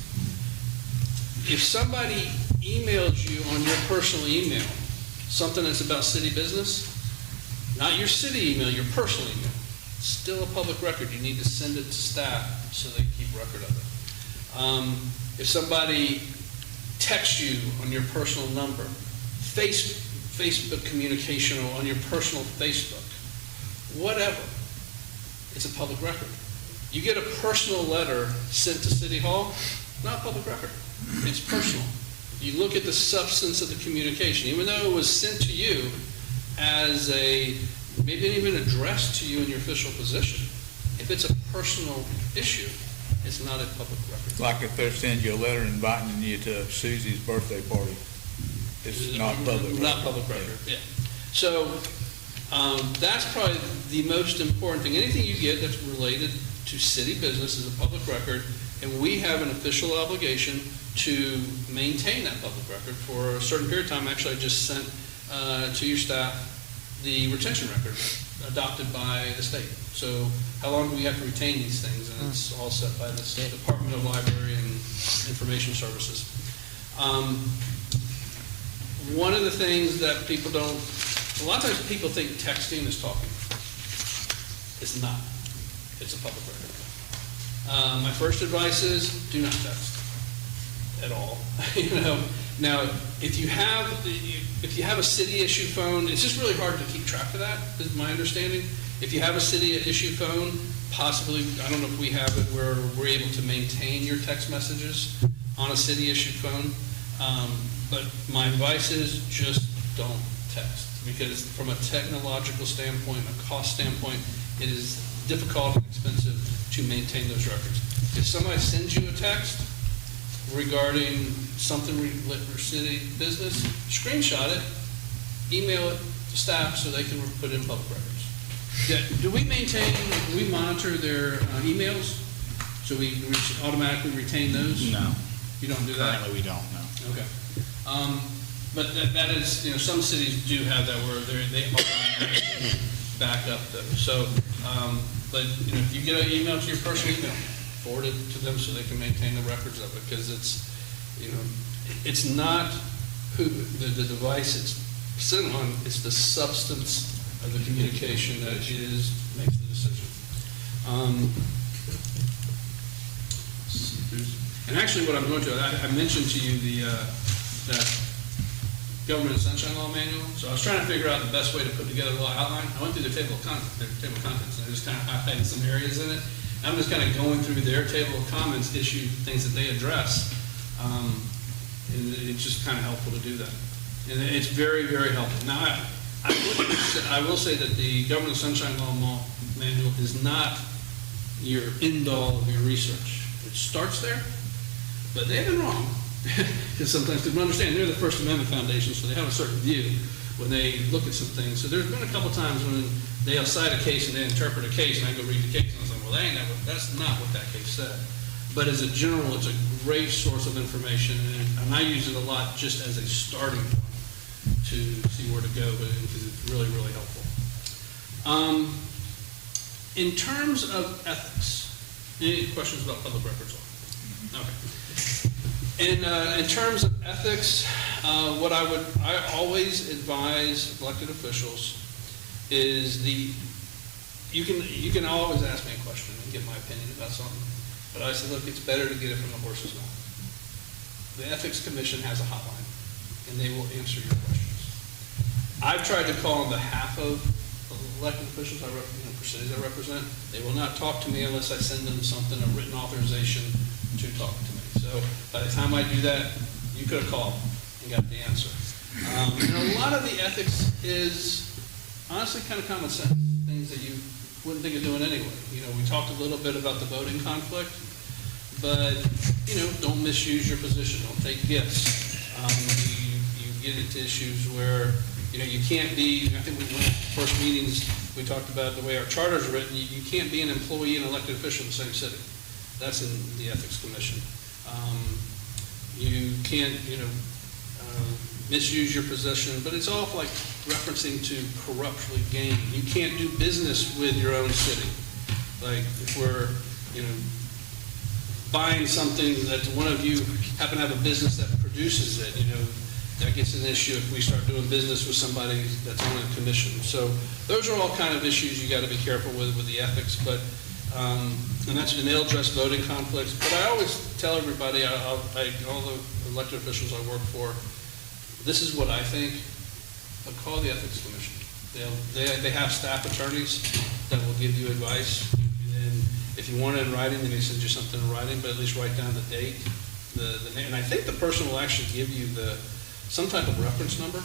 if somebody emails you on your personal email something that's about city business, not your city email, your personal email, it's still a public record. You need to send it to staff so they keep record of it. If somebody texts you on your personal number, Facebook communication or on your personal Facebook, whatever, it's a public record. You get a personal letter sent to City Hall, not a public record. It's personal. You look at the substance of the communication, even though it was sent to you as maybe even addressed to you in your official position. If it's a personal issue, it's not a public record. Like if they send you a letter inviting you to Susie's birthday party, it's not public. Not public record, yeah. So that's probably the most important thing. Anything you get that's related to city business is a public record, and we have an official obligation to maintain that public record for a certain period of time. Actually, I just sent to your staff the retention record adopted by the state. So how long do we have to retain these things? And it's all set by the State Department of Library and Information Services. One of the things that people don't, a lot of times people think texting is talking. It's not. It's a public record. My first advice is do not text at all. Now, if you have a city issue phone, it's just really hard to keep track of that, is my understanding. If you have a city-issued phone, possibly, I don't know if we have it where we're able to maintain your text messages on a city-issued phone. But my advice is just don't text, because from a technological standpoint, a cost standpoint, it is difficult and expensive to maintain those records. If somebody sends you a text regarding something related to city business, screenshot it, email it to staff so they can put it in public records. Yeah, do we monitor their emails? So we automatically retain those? No. You don't do that? Currently, we don't, no. Okay. But that is, some cities do have that where they automatically back up those. So, but if you get an email to your personal email, forward it to them so they can maintain the records of it, because it's, it's not who the device it's sent on, it's the substance of the communication that makes the decision. And actually, what I'm going to, I mentioned to you that Government Sunshine Law Manual. So I was trying to figure out the best way to put together a law outline. I went through the table of contents, and I just kind of highlighted some areas in it. I'm just kind of going through their table of comments, issue things that they address, and it's just kind of helpful to do that. And it's very, very helpful. Now, I will say that the Government Sunshine Law Manual is not your end-all of your research. It starts there, but they have been wrong. Because sometimes people understand they're the First Amendment Foundation, so they have a certain view when they look at some things. So there's been a couple times when they'll cite a case and they interpret a case, and I go read the case, and I was like, well, that's not what that case said. But as a general, it's a great source of information, and I use it a lot just as a starting point to see where to go, because it's really, really helpful. In terms of ethics, any questions about public records law? Okay. In terms of ethics, what I always advise elected officials is you can always ask me a question and get my opinion about something, but I say, look, it's better to get it from the horse's mouth. The Ethics Commission has a hotline, and they will answer your questions. I've tried to call on behalf of elected officials for cities I represent. They will not talk to me unless I send them something, a written authorization to talk to me. So by the time I do that, you could have called and got the answer. And a lot of the ethics is honestly kind of common sense, things that you wouldn't think of doing anyway. We talked a little bit about the voting conflict, but, don't misuse your position. Don't take gifts. You get into issues where, you can't be, I think one of the first meetings, we talked about the way our charter is written, you can't be an employee and elected official in the same city. That's in the Ethics Commission. You can't, misuse your position, but it's all like referencing to corruptly gain. You can't do business with your own city. Like if we're, buying something that one of you happen to have a business that produces it, that gets an issue if we start doing business with somebody that's on a commission. So those are all kind of issues you got to be careful with the ethics, but and they'll address voting conflicts. But I always tell everybody, all the elected officials I work for, this is what I think, but call the Ethics Commission. They have staff attorneys that will give you advice. And if you want it in writing, they may send you something in writing, but at least write down the date, the name. And I think the person will actually give you some type of reference number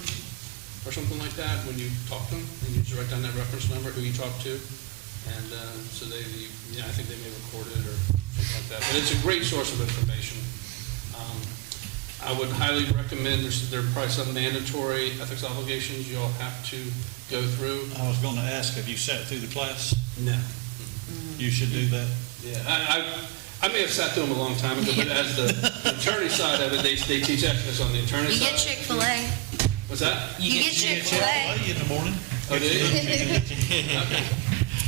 or something like that when you talk to them, and you just write down that reference number, who you talk to. And so I think they may record it or something like that. But it's a great source of information. I would highly recommend, there are probably some mandatory ethics obligations you all have to go through. I was going to ask, have you sat through the class? No. You should do that. Yeah, I may have sat through them a long time ago, but as the attorney side of it, they teach ethics on the attorney side. You get Chick-fil-A. What's that? You get Chick-fil-A. In the morning. Oh, do you? Okay.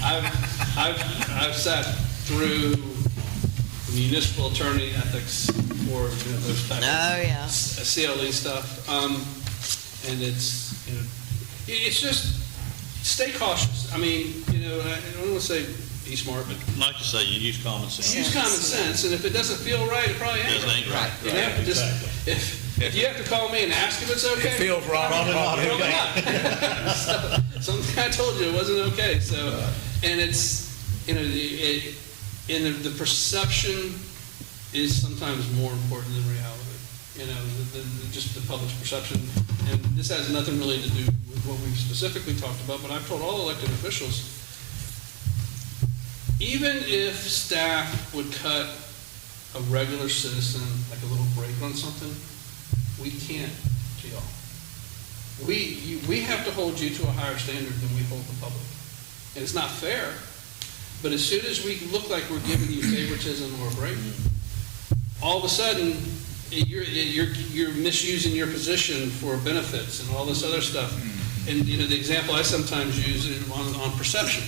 I've sat through municipal attorney ethics for those types of CLE stuff, and it's just stay cautious. I mean, I don't want to say be smart, but Like you say, you use common sense. use common sense, and if it doesn't feel right, it probably ain't It ain't right. You know, just, if you have to call me and ask if it's okay. It feels wrong. Probably not Probably okay. not. So, something I told you it wasn't okay, so, and it's, you know, the perception is sometimes more important than reality. You know, just the public's perception, and this has nothing really to do with what we've specifically talked about, but I've told all elected officials, even if staff would cut a regular citizen, like a little break on something, we can't to y'all. We have to hold you to a higher standard than we hold the public. And it's not fair, but as soon as we look like we're giving you favoritism or a break, all of a sudden, you're misusing your position for benefits and all this other stuff. And, you know, the example I sometimes use is on perception.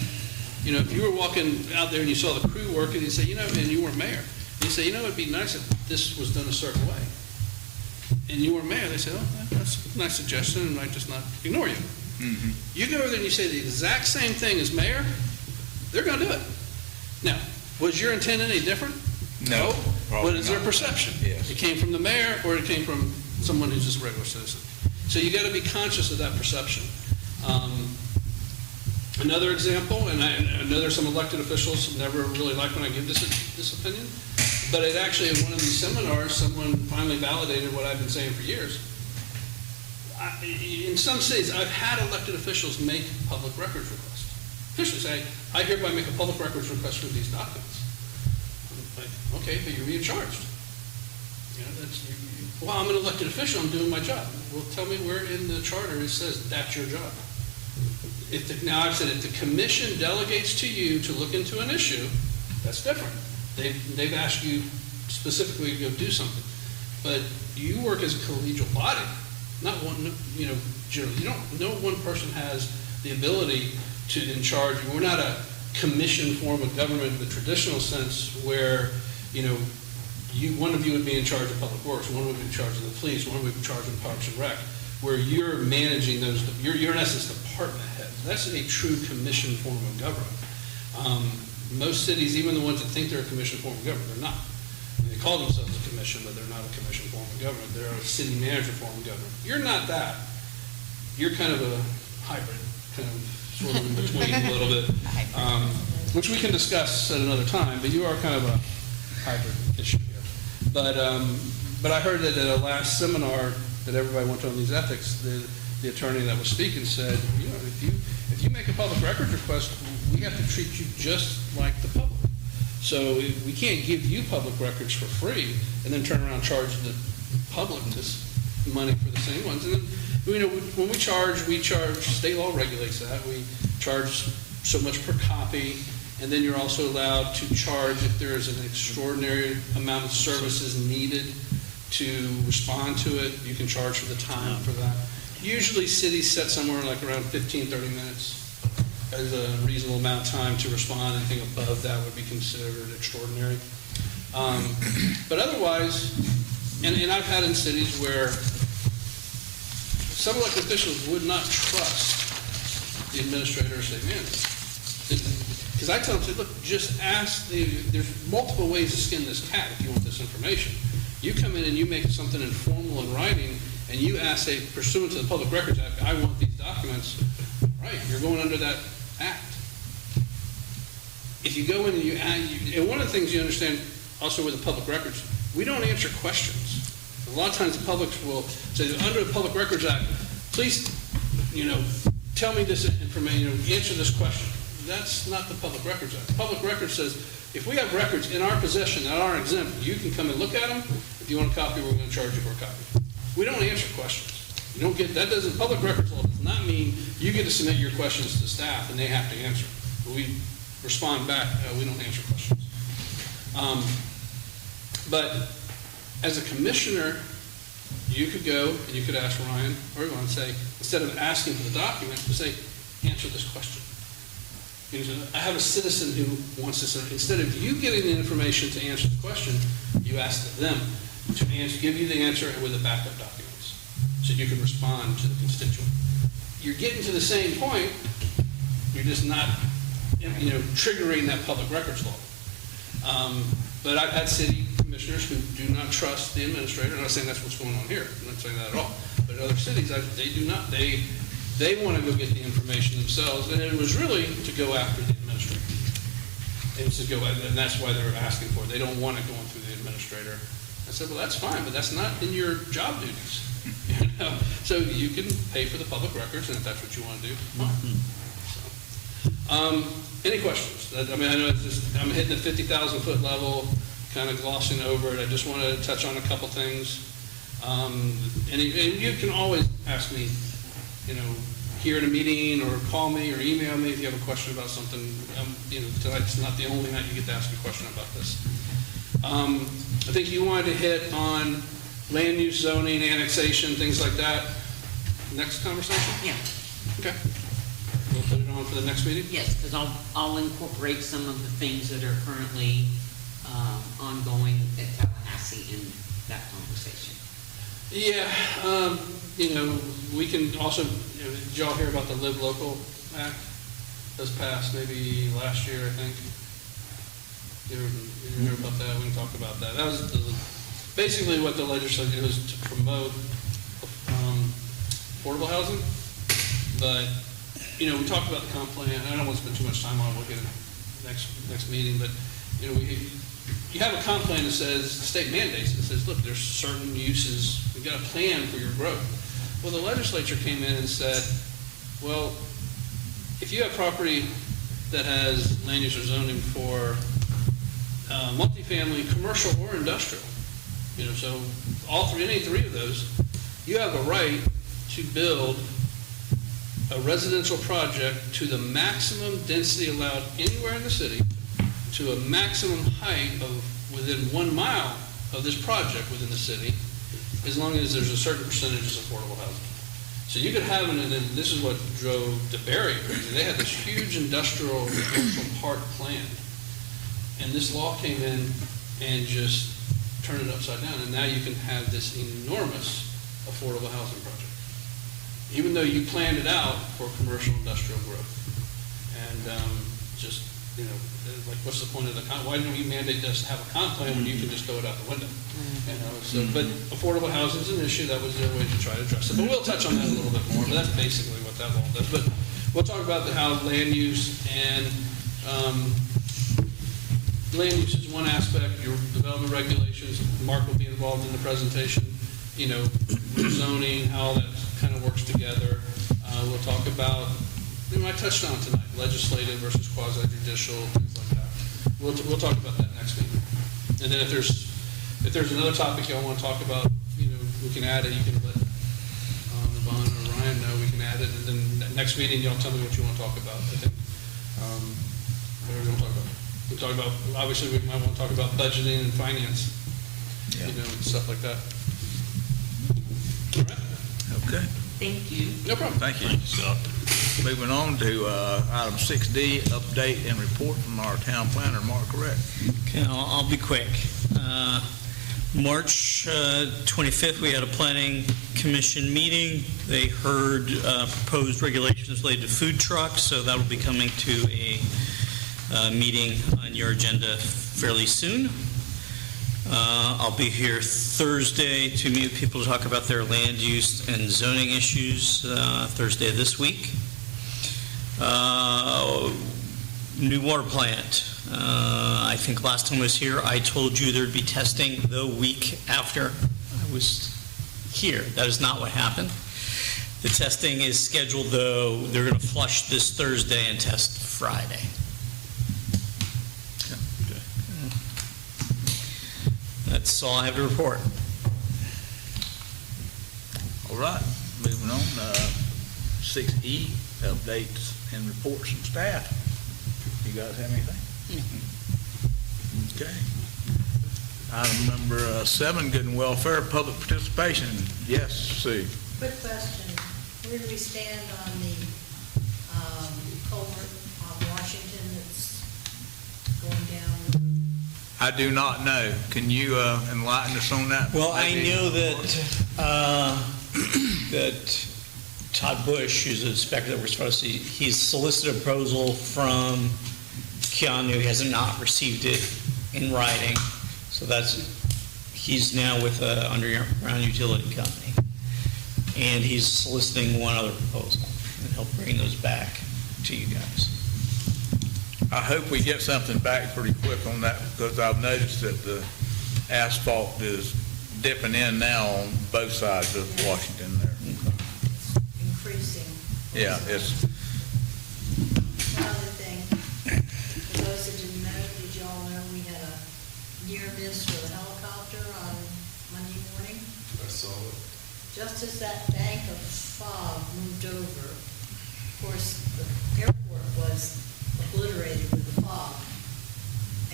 You know, if you were walking out there and you saw the crew working, you say, you know, and you were mayor, you say, you know, it'd be nice if this was done a certain way. And you were mayor, they say, oh, that's a nice suggestion, and I just not ignore you. You go over there and you say the exact same thing as mayor, they're going to do it. Now, was your intent any different? No, probably What is their not. perception? Yes. It came from the mayor, or it came from someone who's just a regular citizen. So you got to be conscious of that perception. Another example, and I know there's some elected officials who never really like when I give this opinion, but it actually, in one of these seminars, someone finally validated what I've been saying for years. In some cities, I've had elected officials make public records requests. Officials say, I hereby make a public records request for these documents. I'm like, okay, but you're being charged. You know, well, I'm an elected official, I'm doing my job. Well, tell me where in the charter it says that's your job. Now, I've said if the commission delegates to you to look into an issue, that's different. They've asked you specifically to go do something. But you work as a collegial body, not one, you know, generally. No one person has the ability to in charge. We're not a commission form of government in the traditional sense where, you know, one of you would be in charge of public works, one would be in charge of the police, one would be in charge of Parks and Rec, where you're managing those, you're in essence department heads. That's a true commission form of government. Most cities, even the ones that think they're a commission form of government, they're not. They call themselves a commission, but they're not a commission form of government. They're a city manager form of government. You're not that. You're kind of a hybrid, kind of sort of in between a little bit, which we can discuss at another time, but you are kind of a hybrid issue here. But I heard that at a last seminar that everybody went to on these ethics, the attorney that was speaking said, you know, if you make a public records request, we have to treat you just like the public. So we can't give you public records for free and then turn around and charge the public this money for the same ones. And then, you know, when we charge, state law regulates that. We charge so much per copy, and then you're also allowed to charge if there is an extraordinary amount of services needed to respond to it. You can charge for the time for that. Usually cities set somewhere like around 15, 30 minutes as a reasonable amount of time to respond. Anything above that would be considered extraordinary. But otherwise, and I've had in cities where some elected officials would not trust the administrator or city manager. Because I tell them, look, just ask there's multiple ways to skin this cat if you want this information. You come in and you make something informal in writing, and you ask, say, pursuant to the Public Records Act, I want these documents, right, you're going under that act. If you go in and and one of the things you understand also with the public records, we don't answer questions. A lot of times the public will say, under the Public Records Act, please, you know, tell me this information, you know, answer this question. That's not the Public Records Act. The Public Records says, if we have records in our possession that aren't exempt, you can come and look at them. If you want a copy, we're going to charge you for a copy. We don't answer questions. You don't get, that doesn't, public records law does not mean you get to submit your questions to staff and they have to answer. We respond back, we don't answer questions. But as a commissioner, you could go and you could ask Ryan or everyone and say, instead of asking for the document, to say, answer this question. You know, I have a citizen who wants this. Instead of you getting the information to answer the question, you ask them to give you the answer with the backup documents so you can respond to the constituent. You're getting to the same point, you're just not triggering that public records law. But I've had city commissioners who do not trust the administrator. I'm not saying that's what's going on here. I'm not saying that at all. But in other cities, they do not. They want to go get the information themselves, and it was really to go after the administrator. It was to go, and that's why they're asking for it. They don't want it going through the administrator. I said, well, that's fine, but that's not in your job duties. So you can pay for the public records, and if that's what you want to do, fine. So, any questions? I mean, I know it's just, I'm hitting the 50,000 foot level, kind of glossing over it. I just want to touch on a couple things. And you can always ask me, here at a meeting, or call me, or email me if you have a question about something. Tonight's not the only night you get to ask a question about this. I think you wanted to hit on land use, zoning, annexation, things like that. Next conversation? Yeah. Okay. We'll put it on for the next meeting? Yes, because I'll incorporate some of the things that are currently ongoing at Tallahassee in that conversation. Yeah, we can also, did y'all hear about the Live Local Act? That was passed maybe last year, I think. You ever hear about that? We can talk about that. That was basically what the legislature was to promote affordable housing. But, we talked about the comp plan. I don't want to spend too much time on it. We'll get it next meeting. But, you have a comp plan that says, state mandates, it says, look, there's certain uses, we've got a plan for your growth. Well, the legislature came in and said, well, if you have property that has land use or zoning for multifamily, commercial, or industrial, so any three of those, you have a right to build a residential project to the maximum density allowed anywhere in the city, to a maximum height of within 1 mile of this project within the city, as long as there's a certain percentage of affordable housing. So you could have, and this is what drove DeBerry crazy. They had this huge industrial park plan, and this law came in and just turned it upside down. And now you can have this enormous affordable housing project, even though you planned it out for commercial industrial growth. And like, what's the point of the why don't you mandate us to have a comp plan when you can just throw it out the window? But affordable housing is an issue. That was their way to try to address it. But we'll touch on that a little bit more. But that's basically what that law does. But we'll talk about how land use and land use is one aspect. Your development regulations. Mark will be involved in the presentation. Zoning, how that kind of works together. We'll talk about. I touched on tonight, legislative versus quasi-judicial, things like that. We'll talk about that next meeting. And then if there's another topic y'all want to talk about, we can add it. You can let Yvonne or Ryan know. We can add it. And then next meeting, y'all tell me what you want to talk about. I think. What are we going to talk about? We'll talk about, obviously, we might want to talk about budgeting and finance, and stuff like that. All right? Okay. Thank you. No problem. Thank you, Scott. Moving on to item 6D, update and report from our town planner, Mark Correct. Okay, I'll be quick. March 25th, we had a planning commission meeting. They heard proposed regulations related to food trucks, so that will be coming to a meeting on your agenda fairly soon. I'll be here Thursday to meet with people to talk about their land use and zoning issues, Thursday of this week. New water plant. I think last time I was here, I told you there'd be testing the week after I was here. That is not what happened. The testing is scheduled, though. They're going to flush this Thursday and test Friday. That's all I have to report. All right, moving on, 6E, updates and reports from staff. You guys have anything? Okay. Item number 7, good and welfare, public participation. Yes, Sue? Quick question, where do we stand on the culvert on Washington that's going down? I do not know. Can you enlighten us on that? Well, I Maybe? know that Todd Bush, who's the inspector that we're supposed to see, he's solicited a proposal from Keanu. He has not received it in writing. So he's now with an underground utility company. And he's soliciting one other proposal, and he'll bring those back to you guys. I hope we get something back pretty quick on that, because I've noticed that the asphalt is dipping in now on both sides of Washington there. Increasing. Yeah, it's, One other thing, for those that didn't know, did y'all know we had a near miss with a helicopter on Monday morning? I saw it. Just as that bank of fog moved over, of course, the airport was obliterated with the fog.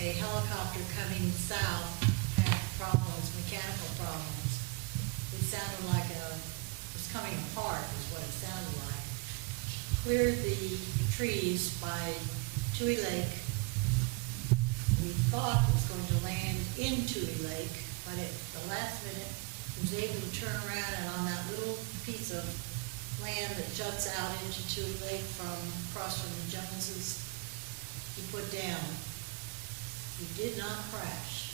A helicopter coming south had problems, mechanical problems. It sounded like it was coming apart, is what it sounded like. Cleared the trees by Tui Lake. We thought it was going to land in Tui Lake, but at the last minute, was able to turn around, and on that little piece of land that juts out into Tui Lake across from the Joneses, he put down. He did not crash.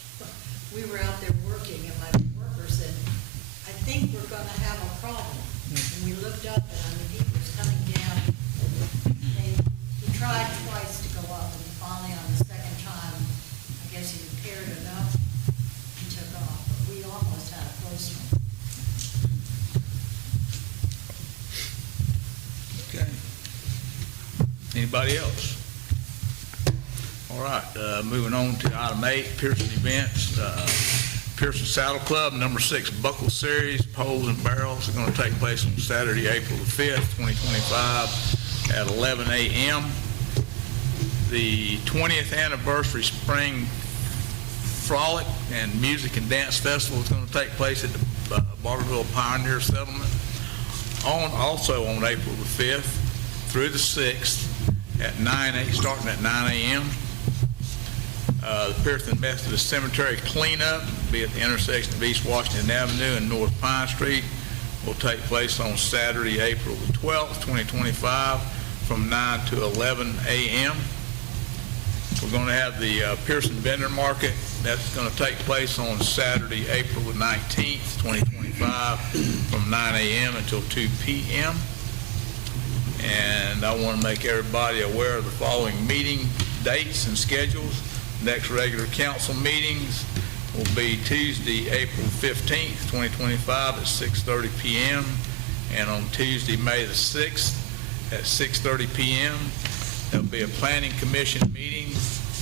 We were out there working, and my worker said, I think we're gonna have a problem. And we looked up, and he was coming down. He tried twice to go up, and finally on the second time, I guess he repaired enough and took off. But we almost had a close one. okay. Anybody else? All right, moving on to item 8, Pierson events. Pierson Saddle Club, number 6 Buckle Series, Poles and Barrels are going to take place on Saturday, April the 5th, 2025 at 11 a.m. The 20th anniversary Spring Frolic and Music and Dance Festival is going to take place at the Barberville Pioneer Settlement also on April the 5th through the 6th at starting at 9 a.m. The Pierson Methodist Cemetery cleanup will be at the intersection of East Washington Avenue and North Pine Street. Will take place on Saturday, April the 12th, 2025, from 9 to 11 a.m. We're going to have the Pierson Vendor Market. That's going to take place on Saturday, April the 19th, 2025, from 9 a.m. until 2 p.m. And I want to make everybody aware of the following meeting dates and schedules. Next regular council meetings will be Tuesday, April 15th, 2025 at 6:30 p.m. and on Tuesday, May the 6th at 6:30 p.m. There'll be a planning commission meeting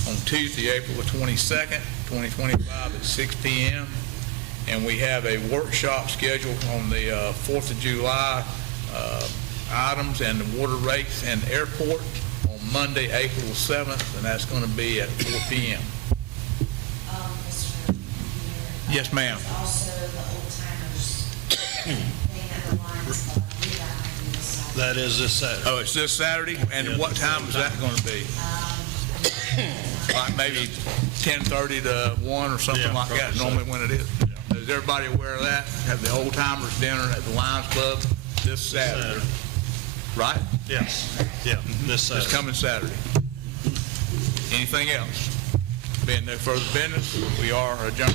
on Tuesday, April the 22nd, 2025 at 6 p.m. And we have a workshop scheduled on the 4th of July items and the water rates and airport on Monday, April the 7th, and that's going to be at 4 p.m. Mr. Mayor, Yes, ma'am. there's also the old timers thing at the Lions Club. We got on this side. That is this Saturday. Oh, it's this Saturday? And what time is that going to be? Like maybe 10:30 to 1 or something Yeah, like that, probably so. normally when it is. Is everybody aware of that? Have the old timers dinner at the Lions Club this Saturday, right? Yes, yeah, this Saturday. It's coming Saturday. Anything else? Being no further business, we are adjourned.